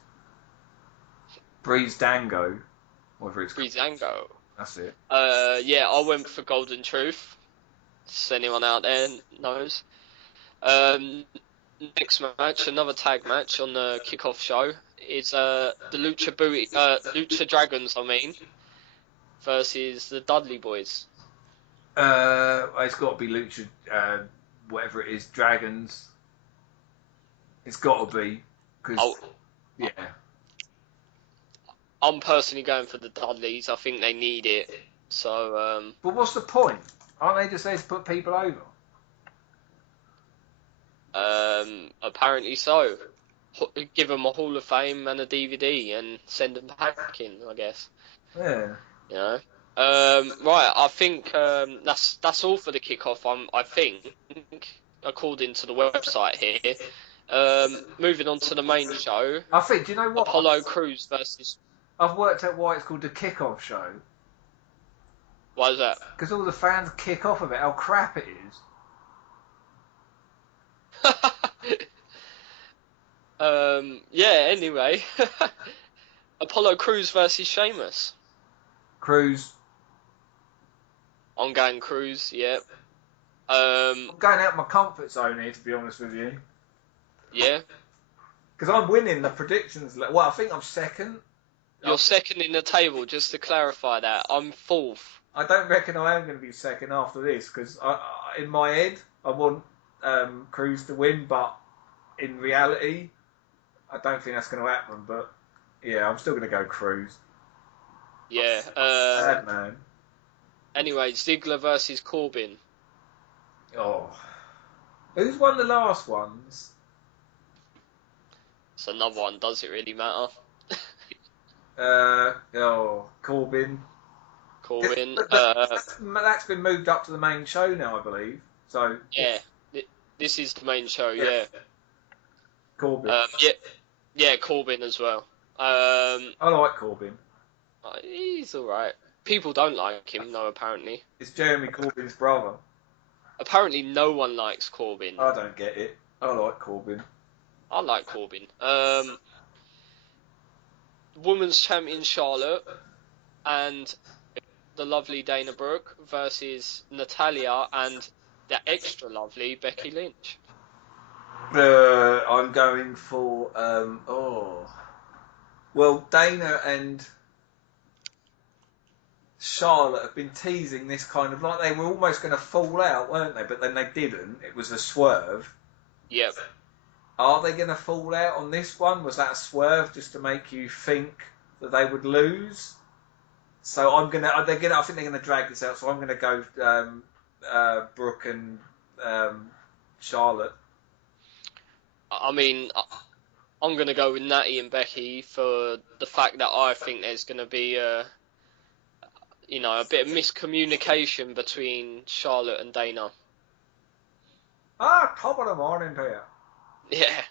Breezango. Whether it's. Breezango. That's it. Yeah, I went for Golden Truth. If anyone out there knows. Next match, another tag match on the kickoff show, is the Lucha Dragons, versus the Dudley Boys. It's got to be Lucha, whatever it is, Dragons. It's got to be because yeah. I'm personally going for the Dudleys. I think they need it. So. But what's the point? Aren't they just there to put people over? Apparently so. Give them a Hall of Fame and a DVD and send them packing, I guess. Yeah. You know. Right. I think that's all for the kickoff. I think, according to the website here. Moving on to the main show. I think. Do you know what? Apollo Crews versus. I've worked out why it's called the kickoff show. Why is that? Because all the fans kick off of it. How crap it is. Yeah, anyway. Apollo Crews versus Sheamus. Crews. I'm going Crews, yep. I'm going out of my comfort zone here, to be honest with you. Yeah. Because I'm winning the predictions. Well, I think I'm second. You're second in the table, just to clarify that. I'm fourth. I don't reckon I am going to be second after this, because in my head, I want Crews to win, but in reality, I don't think that's going to happen. But yeah, I'm still going to go Crews. Yeah. Sad man. Anyway, Ziggler versus Corbin. Oh, who's won the last ones? It's another one. Does it really matter? Corbin. Corbin. That's been moved up to the main show now, I believe. So yeah, this is the main show. Yeah. Corbin. Yeah, Corbin as well. I like Corbin. He's all right. People don't like him, though. Apparently. It's Jeremy Corbyn's brother. Apparently, no one likes Corbin. I don't get it. I like Corbin. I like Corbin. Women's champion Charlotte and the lovely Dana Brooke versus Natalya and the extra lovely Becky Lynch. I'm going for well, Dana and Charlotte have been teasing this kind of like they were almost going to fall out, weren't they? But then they didn't. It was a swerve. Yep. Are they going to fall out on this one? Was that a swerve just to make you think that they would lose? So I think they're going to drag this out. So I'm going to go Brooke and Charlotte. I mean, I'm going to go with Natty and Becky for the fact that I think there's going to be a bit of miscommunication between Charlotte and Dana. Top of the morning to you. Yeah.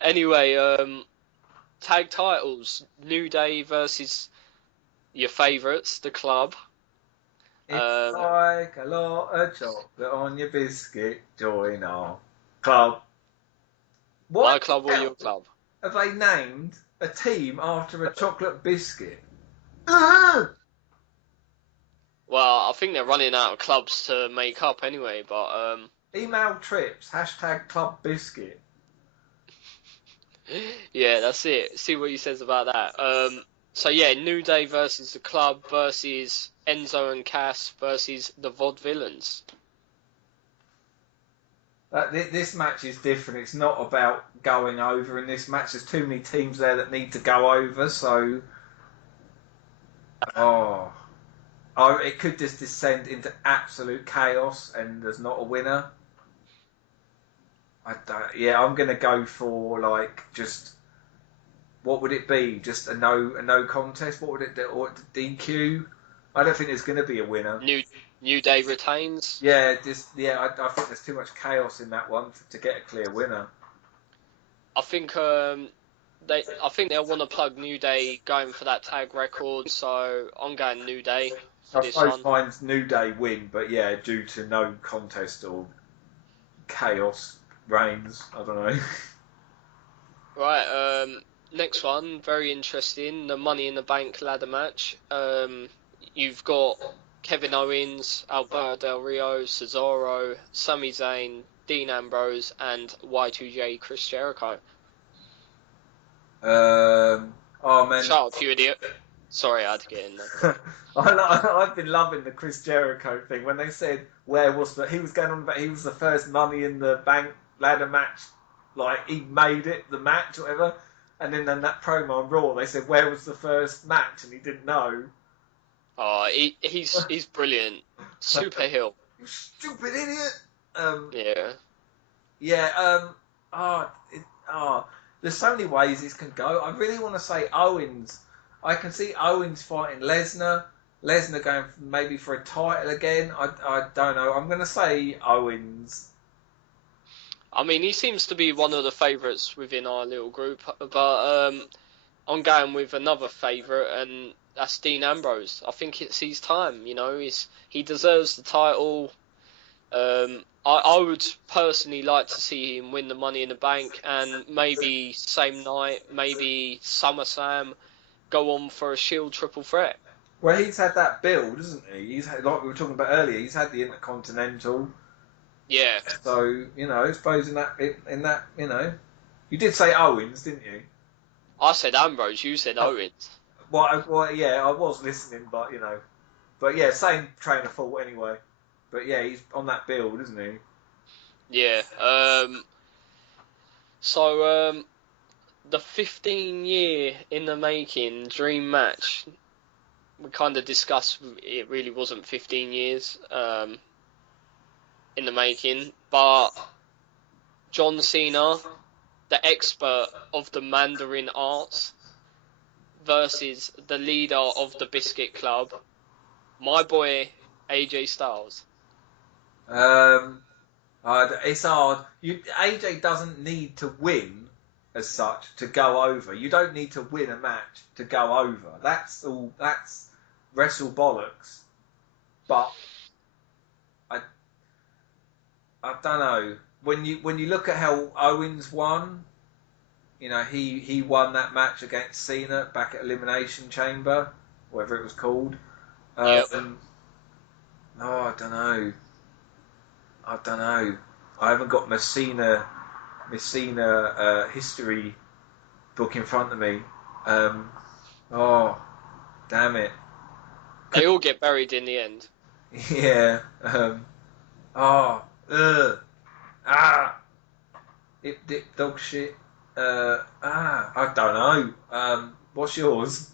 Anyway, tag titles: New Day versus your favourites, the Club. It's like a lot of chocolate on your biscuit. Join our club. My club or your club? have they named a team after a chocolate biscuit? Well, I think they're running out of clubs to make up anyway, but Email trips, hashtag club biscuit. yeah, that's it. See what he says about that. So yeah, New Day versus the Club versus Enzo and Cass versus the Vaudevillains. This match is different. It's not about going over in this match. There's too many teams there that need to go over, so... Oh, it could just descend into absolute chaos and there's not a winner. I'm going to go for, like, just... What would it be? Just a no contest? What would it do? Or DQ? I don't think there's going to be a winner. New Day retains. I think there's too much chaos in that one to get a clear winner. I think they'll want to plug New Day going for that tag record, so I'm going New Day for this one. I suppose mine's New Day win, but yeah, due to no contest or chaos reigns. I don't know. Right. Next one, very interesting. The Money in the Bank ladder match. You've got Kevin Owens, Alberto Del Rio, Cesaro, Sami Zayn, Dean Ambrose, and Y2J Chris Jericho. Oh man! Shut up, you idiot! Sorry, I had to get in there. I've been loving the Chris Jericho thing. When they said he was going on about he was the first Money in the Bank ladder match, like he made it the match, or whatever. And then that promo on Raw, they said where was the first match, and he didn't know. Oh, he's brilliant. Super heel. You stupid idiot. Yeah. Yeah. There's so many ways this can go. I really want to say Owens. I can see Owens fighting Lesnar. Lesnar going maybe for a title again. I don't know. I'm going to say Owens. I mean, he seems to be one of the favourites within our little group, but I'm going with another favourite, and that's Dean Ambrose. I think it's his time. You know, he deserves the title. I would personally like to see him win the Money in the Bank, and maybe same night, maybe SummerSlam, go on for a Shield triple threat. Well, he's had that build, hasn't he? He's had, like we were talking about earlier. He's had the Intercontinental. Yeah. So I suppose in that you did say Owens, didn't you? I said Ambrose. You said Owens. Well, yeah, I was listening, but yeah, same train of thought anyway. But yeah, he's on that build, isn't he? Yeah. So the 15-year in the making dream match. We kind of discussed it really wasn't 15 years in the making, but John Cena, the expert of the Mandarin arts, versus the leader of the Biscuit Club, my boy AJ Styles. It's hard. AJ doesn't need to win as such to go over. You don't need to win a match to go over. That's all. That's wrestle bollocks. But I don't know. When you look at how Owens won, he won that match against Cena back at Elimination Chamber, whatever it was called. Yep. I don't know. I haven't got Messina history book in front of me. Damn it. They all get buried in the end. Yeah. Dip dog shit. I don't know. What's yours?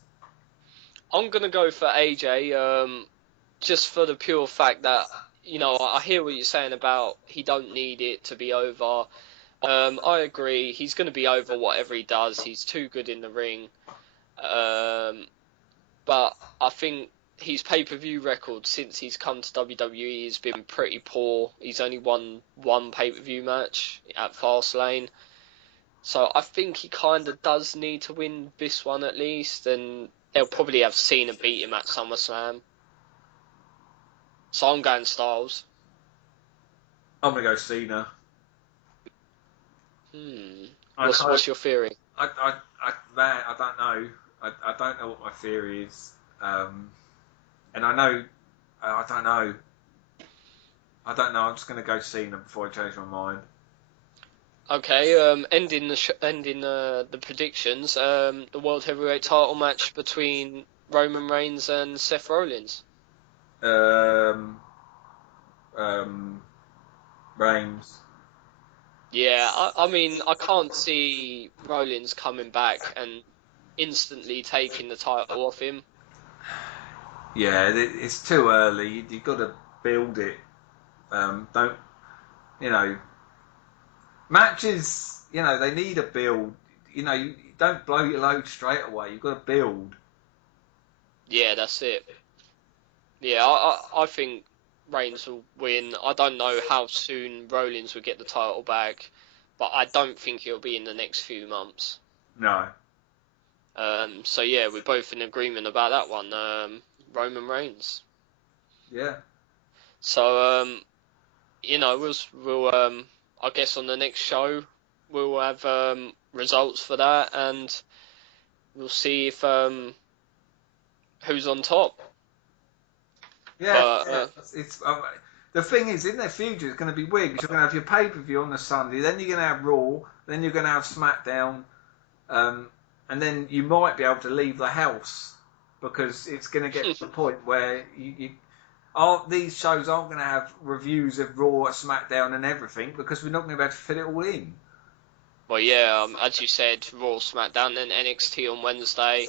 I'm gonna go for AJ, just for the pure fact that I hear what you're saying about he don't need it to be over. I agree. He's gonna be over whatever he does. He's too good in the ring. But I think his pay-per-view record since he's come to WWE has been pretty poor. He's only won one pay-per-view match at Fastlane. So I think he kind of does need to win this one at least, and they'll probably have Cena beat him at SummerSlam. So I'm going Styles. I'm going to go Cena. What's your theory? Man, I don't know. I don't know what my theory is. And I know, I don't know. I don't know. I'm just going to go Cena before I change my mind. Okay, ending the predictions. The World Heavyweight Title match between Roman Reigns and Seth Rollins. Reigns. Yeah, I mean, I can't see Rollins coming back and instantly taking the title off him. Yeah, it's too early. You've got to build it. Don't you know? Matches, they need a build. You don't blow your load straight away. You've got to build. Yeah, that's it. Yeah, I think Reigns will win. I don't know how soon Rollins will get the title back, but I don't think it'll be in the next few months. No. So yeah, we're both in agreement about that one. Roman Reigns. Yeah. So we'll I guess on the next show we'll have results for that, and we'll see if who's on top. Yeah. But It's the thing is, in their future, it's going to be weird because you're going to have your pay-per-view on the Sunday, then you're going to have Raw, then you're going to have SmackDown, and then you might be able to leave the house because it's going to get to the point where these shows aren't going to have reviews of Raw, SmackDown, and everything because we're not going to be able to fit it all in. well, yeah, as you said, Raw, SmackDown, then NXT on Wednesday.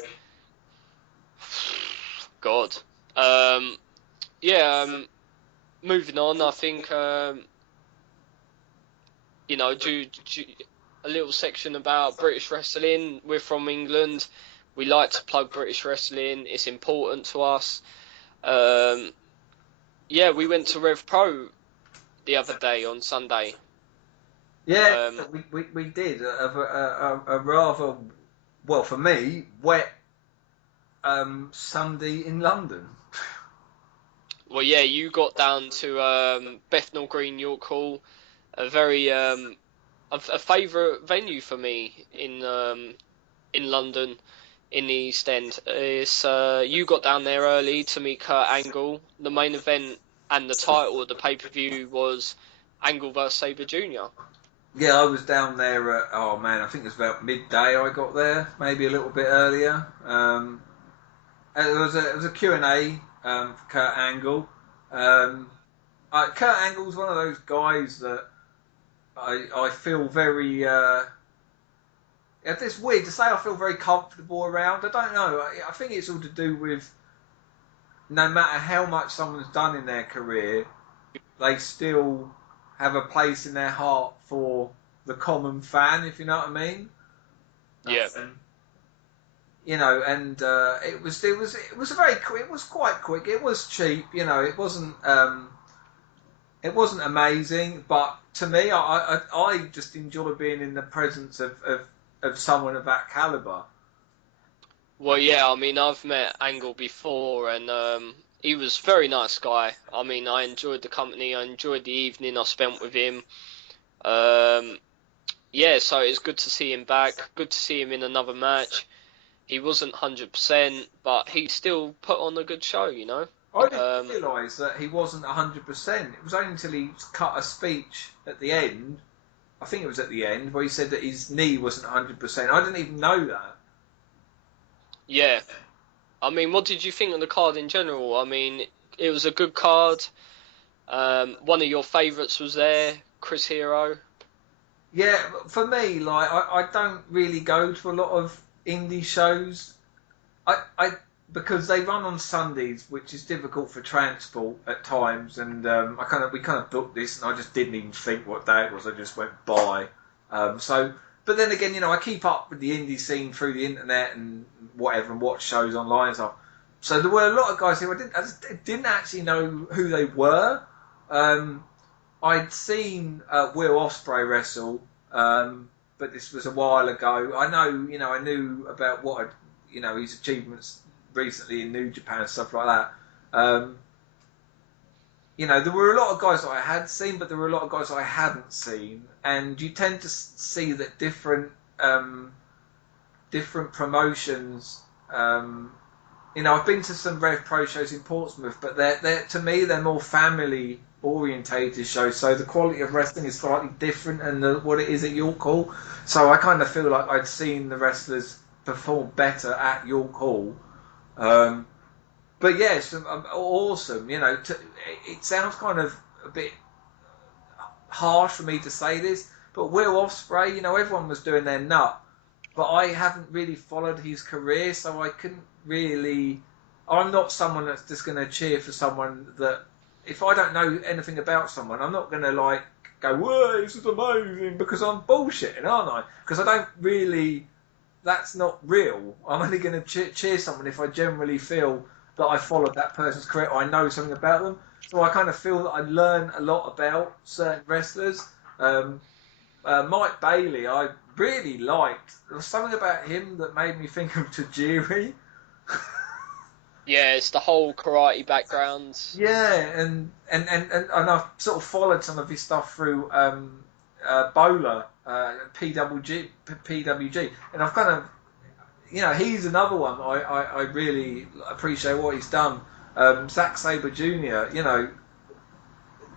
God. Moving on, I think, do a little section about British wrestling. We're from England. We like to plug British wrestling. It's important to us. We went to Rev Pro the other day on Sunday. Yeah, we did a rather, well, for me, wet Sunday in London. Well, yeah, you got down to Bethnal Green, York Hall, a very a favourite venue for me in London, in the East End. You got down there early to meet Kurt Angle. The main event and the title of the pay-per-view was Angle vs Sabre Jr. Yeah, I was down there at, I think it was about midday I got there, maybe a little bit earlier. It was a Q&A for Kurt Angle. Kurt Angle's one of those guys that I feel very... it's weird to say I feel very comfortable around. I don't know. I think it's all to do with no matter how much someone's done in their career, they still have a place in their heart for the common fan, if you know what I mean. Yeah. And it was very quick. It was quite quick. It was cheap. It wasn't amazing, but to me, I just enjoy being in the presence of someone of that caliber. Well, yeah, I mean, I've met Angle before, and he was a very nice guy. I mean, I enjoyed the company. I enjoyed the evening I spent with him. So it's good to see him back. Good to see him in another match. He wasn't 100%, but he still put on a good show, I didn't realise that he wasn't 100%. It was only until he cut a speech at the end, I think it was at the end, where he said that his knee wasn't 100%. I didn't even know that. Yeah. I mean, what did you think of the card in general? I mean, it was a good card. One of your favourites was there, Chris Hero. Yeah, for me, I don't really go to a lot of indie shows. Because they run on Sundays, which is difficult for transport at times, and we kind of booked this, and I just didn't even think what day it was. I just went by. But then again, I keep up with the indie scene through the internet and whatever, and watch shows online and stuff. So there were a lot of guys who I just didn't actually know who they were. I'd seen Will Ospreay wrestle, but this was a while ago. I knew about what his achievements recently in New Japan and stuff like that. There were a lot of guys that I had seen, but there were a lot of guys I hadn't seen, and you tend to see that different different promotions. I've been to some Rev Pro shows in Portsmouth, but they're to me they're more family orientated shows. So the quality of wrestling is slightly different than what it is at York Hall. So I kind of feel like I'd seen the wrestlers perform better at York Hall. But yes, awesome. It sounds kind of a bit harsh for me to say this, but Will Ospreay, everyone was doing their nut, but I haven't really followed his career, so I couldn't really. I'm not someone that's just going to cheer for someone that, if I don't know anything about someone, I'm not going to go, whoa, this is amazing, because I'm bullshitting, aren't I? Because I don't really. That's not real. I'm only going to cheer someone if I generally feel that I followed that person's career or I know something about them. So I kind of feel that I learn a lot about certain wrestlers. Mike Bailey, I really liked. There was something about him that made me think of Tajiri. Yeah, it's the whole karate background. Yeah, and I've sort of followed some of his stuff through Bowler, PWG, and I've kind of, he's another one I really appreciate what he's done. Zack Sabre Jr.,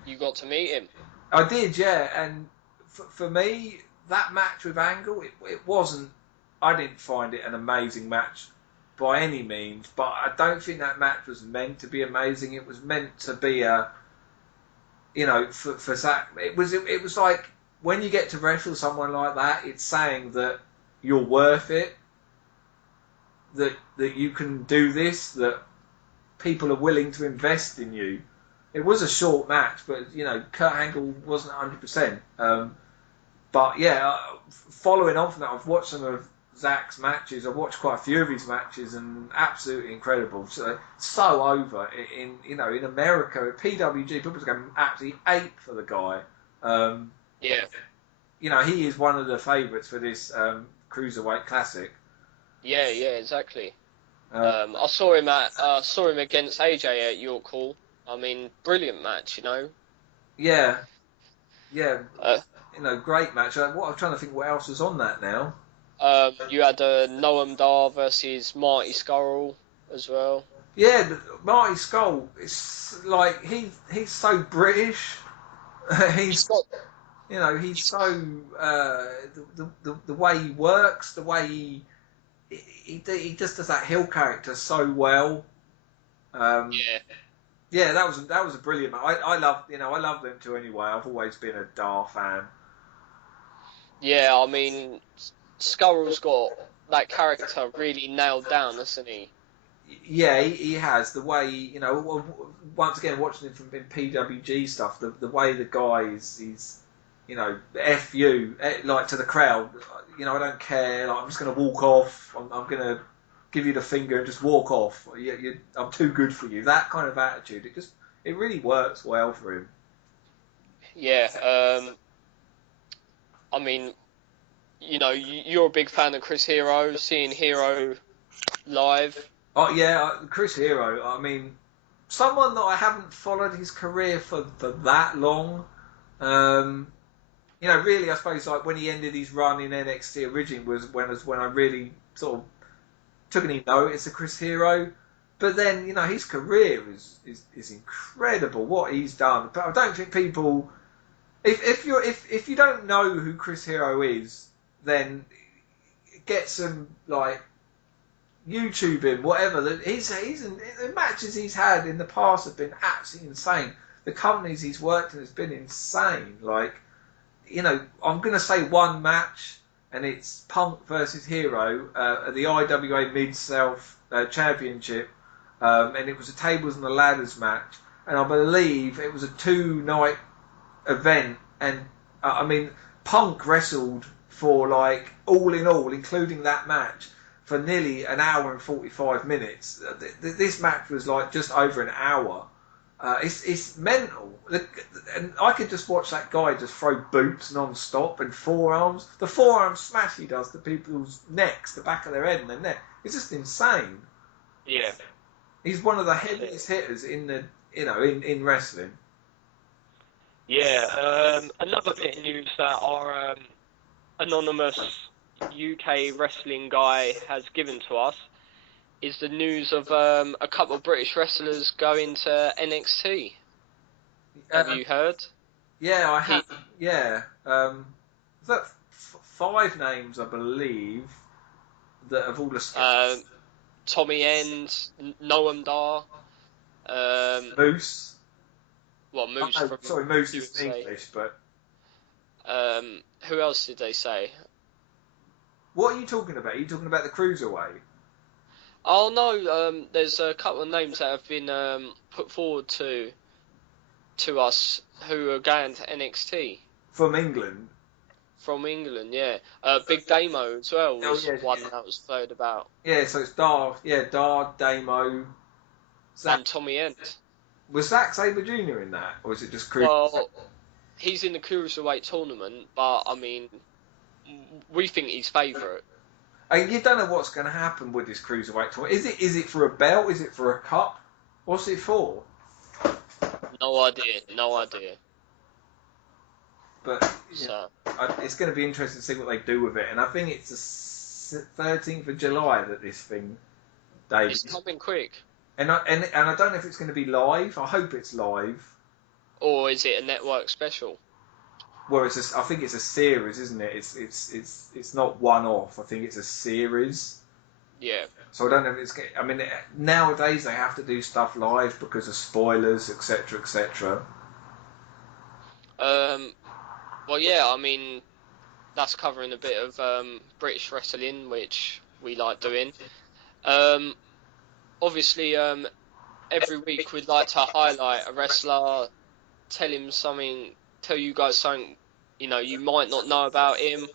You got to meet him. I did, yeah, and for me, that match with Angle, it wasn't, I didn't find it an amazing match by any means, but I don't think that match was meant to be amazing. It was meant to be for Zack, it was like, when you get to wrestle someone like that, it's saying that you're worth it, that you can do this, that people are willing to invest in you. It was a short match, but Kurt Angle wasn't 100%. But yeah, following on from that, I've watched some of Zack's matches. I've watched quite a few of his matches, and absolutely incredible. So over in America at PWG, people are going absolutely ape for the guy. Yeah. He is one of the favourites for this Cruiserweight Classic. Yeah, exactly. I saw him against AJ at York Hall. I mean, brilliant match, Yeah. Great match. I'm trying to think what else was on that now. You had Noam Dar versus Marty Scurll as well. Yeah, but Marty Scurll, it's like he's so British. he's so the way he works, the way he just does that heel character so well. Yeah, that was a brilliant match. I love them too anyway. I've always been a Dar fan. Yeah, I mean, Scurll's got that character really nailed down, hasn't he? Yeah, he has. The way, once again, watching him from in PWG stuff, the way the guy he's F you, like to the crowd, I don't care, like, I'm just going to walk off, I'm going to give you the finger and just walk off, I'm too good for you, that kind of attitude, it really works well for him. Yeah, I mean, you're a big fan of Chris Hero, seeing Hero live. Oh yeah, Chris Hero. I mean, someone that I haven't followed his career for that long. Really, I suppose like when he ended his run in NXT originally was when I really sort of took any notice of Chris Hero. But then his career is incredible what he's done. But I don't think people, if you don't know who Chris Hero is, then get some YouTube him, whatever. The matches he's had in the past have been absolutely insane. The companies he's worked in has been insane. I'm going to say one match, and it's Punk versus Hero at the IWA Mid-South Championship, and it was a tables and the ladders match, and I believe it was a 2-night event, and Punk wrestled for all in all, including that match, for nearly an hour and 45 minutes. This match was just over an hour. It's mental. And I could just watch that guy just throw boots non-stop and forearms. The forearm smash he does to people's necks, the back of their head and their neck. It's just insane. Yeah. He's one of the heaviest hitters in wrestling. Yeah. Another bit of news that our anonymous UK wrestling guy has given to us is the news of a couple of British wrestlers going to NXT. Have you heard? Yeah, I He, have. Yeah. Is that 5 names, I believe, that have all escaped? Tommy End, Noam Dar, Moose. Moose Oh, from sorry, Moose is USA. English, but Who else did they say? what are you talking about? Are you talking about the Cruiserweight? Oh no, there's a couple of names that have been put forward to us who are going to NXT From England? from England. Yeah, Big Damo as well Oh, was yeah. one that was floated about, Yeah, so it's Dar, Damo, Zach. and Tommy End. Was Zack Sabre Jr. in that? Or was it just Cruiser? Well, he's in the Cruiserweight tournament, but I mean, we think he's favourite. And you don't know what's going to happen with this Cruiserweight tour. Is it for a belt? Is it for a cup? What's it for? No idea, no idea. But So it's going to be interesting to see what they do with it. And I think it's the 13th of July that this thing debuts. it's coming quick. And I don't know if it's going to be live. I hope it's live. Or is it a network special? Well, I think it's a series, isn't it? It's not one off. I think it's a series. Yeah. So I don't know if it's. I mean, nowadays they have to do stuff live because of spoilers, etc., etc. Well, yeah, I mean, that's covering a bit of British wrestling, which we like doing. Obviously, every week we'd like to highlight a wrestler, tell you guys something, you might not know about him.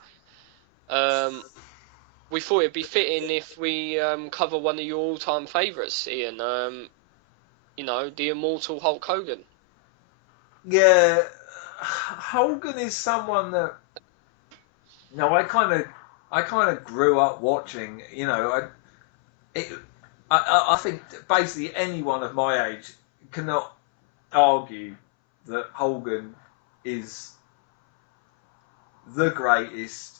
We thought it'd be fitting if we cover one of your all-time favourites, Ian. The immortal Hulk Hogan. Yeah, Hogan is someone that. No, I kind of grew up watching. I think basically anyone of my age cannot argue that Hogan is the greatest.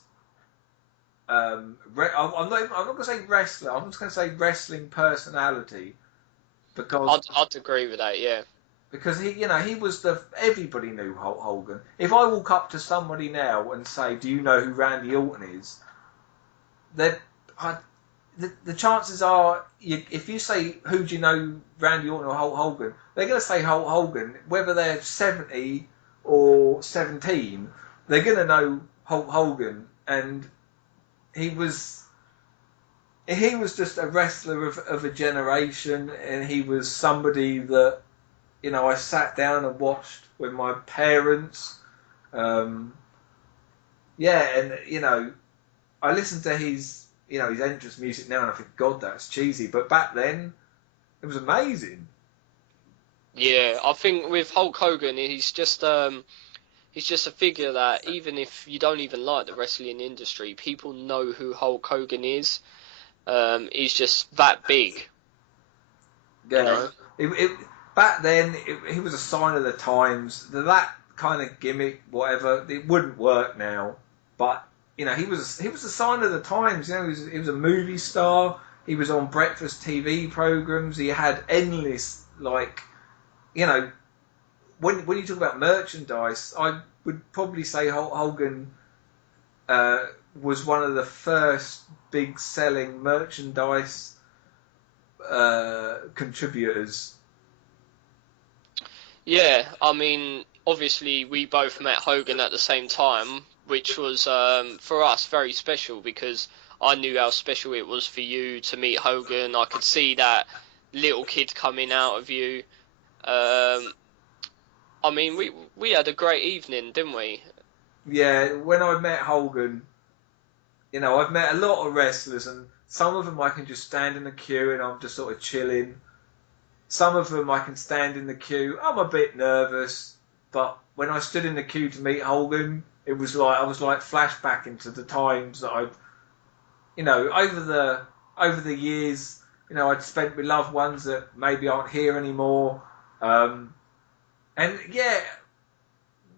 I'm not going to say wrestler. I'm just going to say wrestling personality because I'd agree with that. Yeah. because he was everybody knew Hulk Hogan. If I walk up to somebody now and say, "Do you know who Randy Orton is?" then the chances are, if you say, "Who do you know, Randy Orton or Hulk Hogan?" they're going to say Hulk Hogan, whether they're 70 or 17. They're going to know Hulk Hogan, and he was just a wrestler of a generation, and he was somebody that I sat down and watched with my parents. And I listen to his entrance music now, and I think, God, that's cheesy. But back then, it was amazing. Yeah, I think with Hulk Hogan, he's just a figure that even if you don't even like the wrestling industry, people know who Hulk Hogan is. He's just that big. Yeah. Back then, he was a sign of the times. That kind of gimmick, whatever, it wouldn't work now. But he was a sign of the times. He was a movie star. He was on breakfast TV programs. He had endless when you talk about merchandise, I would probably say Hogan was one of the first big selling merchandise contributors. Yeah, I mean, obviously we both met Hogan at the same time, which was for us very special because I knew how special it was for you to meet Hogan. I could see that little kid coming out of you. I mean, we had a great evening, didn't we? Yeah, when I met Hogan, I've met a lot of wrestlers, and some of them I can just stand in the queue and I'm just sort of chilling. Some of them I can stand in the queue. I'm a bit nervous, but when I stood in the queue to meet Hogan, it was like I was like flashback into the times that over the years, I'd spent with loved ones that maybe aren't here anymore. And yeah,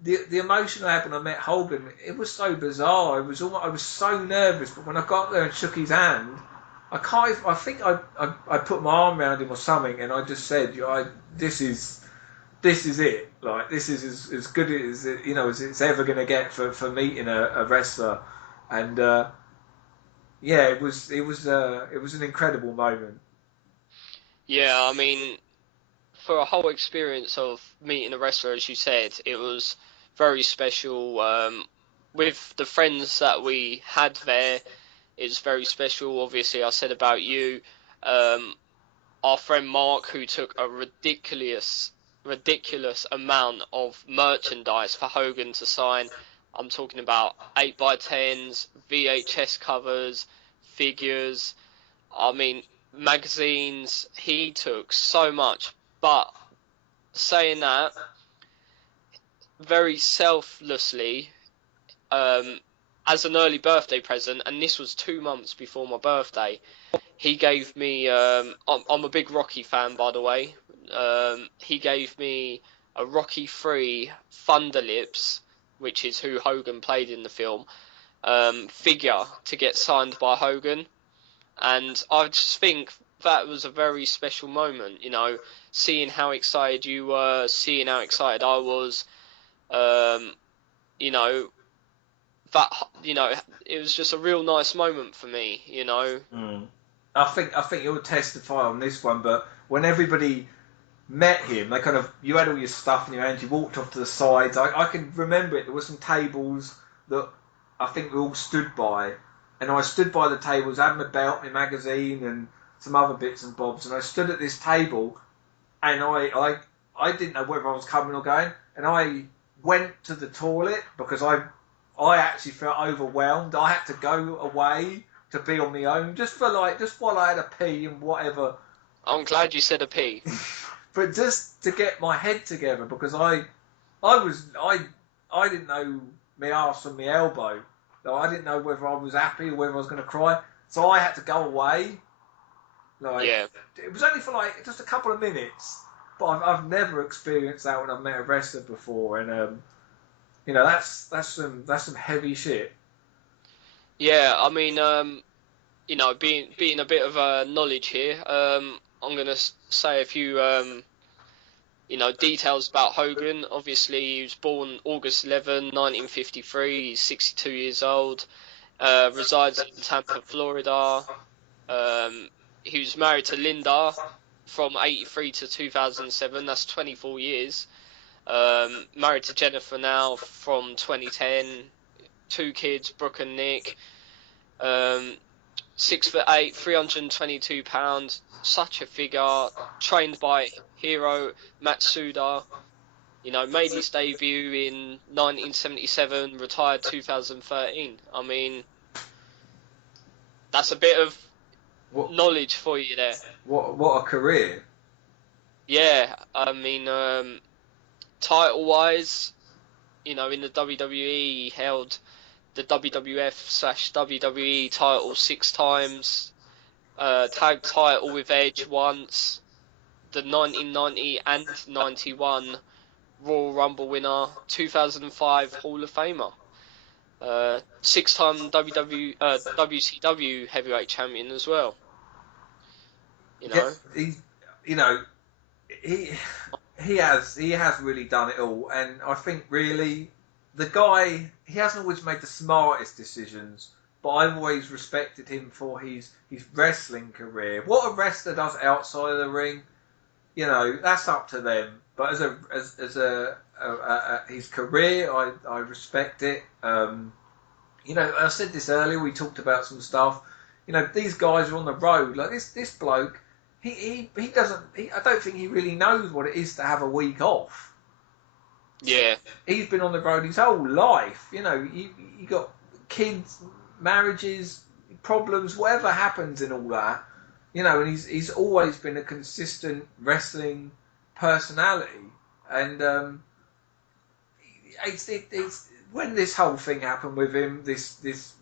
the emotion I had when I met Hogan, it was so bizarre. I was so nervous, but when I got there and shook his hand, I can't. I think I put my arm around him or something, and I just said, this is it. Like, this is as good as as it's ever going to get for meeting a wrestler, and yeah, it was an incredible moment. Yeah, I mean, for a whole experience of meeting a wrestler, as you said, it was very special. With the friends that we had there, it was very special. Obviously, I said about you, our friend Mark, who took a ridiculous amount of merchandise for Hogan to sign. I'm talking about 8x10s, VHS covers, figures. I mean, magazines. He took so much. But saying that, very selflessly, as an early birthday present, and this was 2 months before my birthday, he gave me. I'm a big Rocky fan, by the way. He gave me a Rocky 3 Thunder Lips, which is who Hogan played in the film, figure to get signed by Hogan. And I just think that was a very special moment, seeing how excited you were, seeing how excited I was, you know, it was just a real nice moment for me. Mm. I think you'll testify on this one, but when everybody met him, they kind of, you had all your stuff in your hands, you walked off to the sides. I can remember it. There were some tables that I think we all stood by, and I stood by the tables, had my belt, my magazine, and some other bits and bobs, and I stood at this table, and I didn't know whether I was coming or going, and I went to the toilet because I actually felt overwhelmed. I had to go away to be on my own, just while I had a pee and whatever. I'm glad you said a P. But just to get my head together, because I didn't know my arse from my elbow. So I didn't know whether I was happy or whether I was going to cry. So I had to go away. Yeah. It was only for just a couple of minutes, but I've never experienced that when I've met a wrestler before, and that's some heavy shit. Yeah, I mean, being a bit of a knowledge here, I'm gonna say a few details about Hogan. Obviously, he was born August 11, 1953. He's 62 years old. Resides in Tampa, Florida. He was married to Linda from 83 to 2007. That's 24 years. Married to Jennifer now from 2010. 2 kids, Brooke and Nick. 6'8", 322 pounds. Such a figure. Trained by Hiro Matsuda. Made his debut in 1977. Retired 2013. I mean, that's a bit of knowledge for you there. What a career. Yeah, I mean, title-wise, in the WWE, he held the WWF/WWE title 6 times, tag title with Edge once, the 1990 and 91 Royal Rumble winner, 2005 Hall of Famer, 6-time WCW heavyweight champion as well. Yeah, he has really done it all, and I think really the guy, he hasn't always made the smartest decisions, but I've always respected him for his wrestling career. What a wrestler does outside of the ring, that's up to them. But as his career, I respect it. I said this earlier. We talked about some stuff. These guys are on the road. Like this bloke, he doesn't. I don't think he really knows what it is to have a week off. Yeah. He's been on the road his whole life. You got kids, marriages, problems, whatever happens in all that. And he's always been a consistent wrestling personality. And it's when this whole thing happened with him, this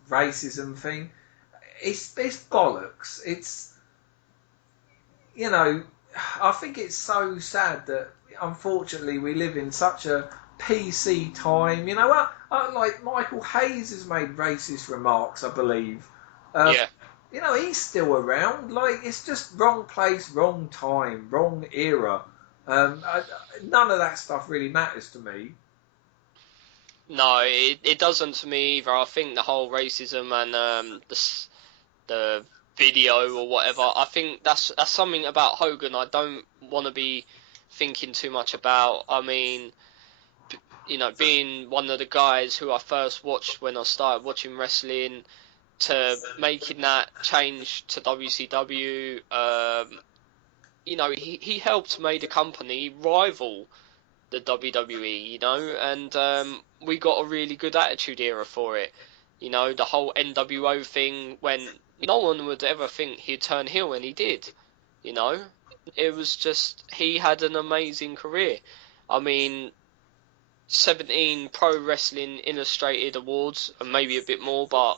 racism thing, it's bollocks. It's I think it's so sad that unfortunately we live in such a PC time. You know, like Michael Hayes has made racist remarks, I believe. Yeah. You know, he's still around. Like, it's just wrong place, wrong time, wrong era. None of that stuff really matters to me. No, it doesn't to me either. I think the whole racism and the video or whatever, I think that's something about Hogan I don't want to be thinking too much about. I mean, you know, being one of the guys who I first watched when I started watching wrestling, to making that change to WCW, you know, he helped made a company rival the WWE, you know, and we got a really good attitude era for it. You know, the whole NWO thing, when no one would ever think he'd turn heel, and he did. You know, it was just, he had an amazing career. I mean, 17 Pro Wrestling Illustrated awards, and maybe a bit more, but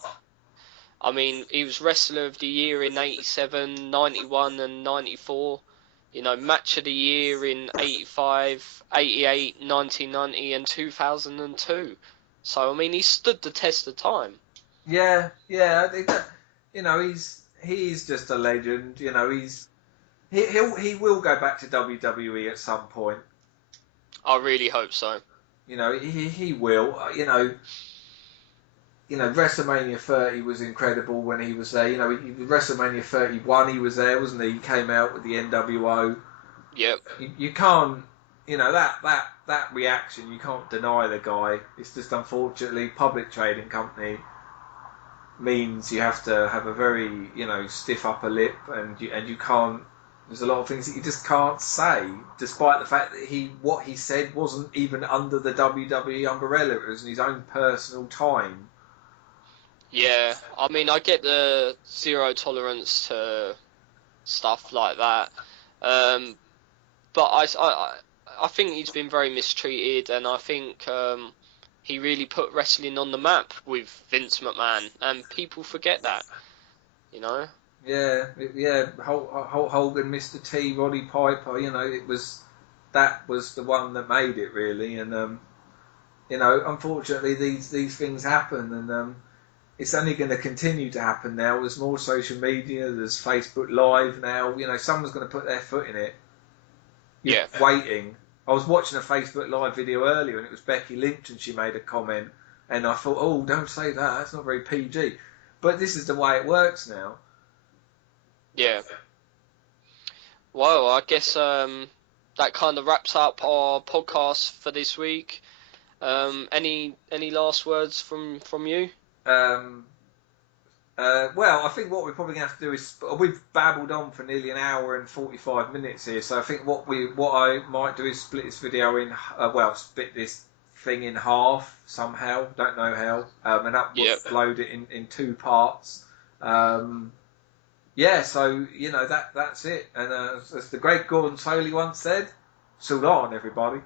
I mean, he was Wrestler of the Year in 87, 91 and 94. You know, Match of the Year in 85, 88, 1990 and 2002. So, I mean, he stood the test of time. Yeah, I think that, you know, he's just a legend. You know, he will go back to WWE at some point. I really hope so. You know, he will. WrestleMania 30 was incredible when he was there. You know, WrestleMania 31 he was there, wasn't he? He came out with the NWO. Yep. You can't, you know, that reaction, you can't deny the guy. It's just, unfortunately, public trading company means you have to have a very, you know, stiff upper lip, and you can't. There's a lot of things that you just can't say, despite the fact that what he said wasn't even under the WWE umbrella. It was in his own personal time. Yeah, I mean, I get the zero tolerance to stuff like that, but I think he's been very mistreated, and I think he really put wrestling on the map with Vince McMahon, and people forget that, you know. Yeah. Hulk Hogan, Mr. T, Roddy Piper. You know, that was the one that made it really, and you know, unfortunately, these things happen, and it's only going to continue to happen now. There's more social media. There's Facebook Live now. You know, someone's going to put their foot in it. You're waiting. I was watching a Facebook Live video earlier, and it was Becky Lynch, and she made a comment, and I thought, oh, don't say that. That's not very PG. But this is the way it works now. Yeah. Well, I guess that kind of wraps up our podcast for this week. Any last words from you? Well, I think what we're probably going to have to do is, we've babbled on for nearly an hour and 45 minutes here, so I think what I might do is split this video in, split this thing in half somehow, don't know how, and upload it in 2 parts. So, you know, that's it. And as the great Gordon Soley once said, "So long, everybody."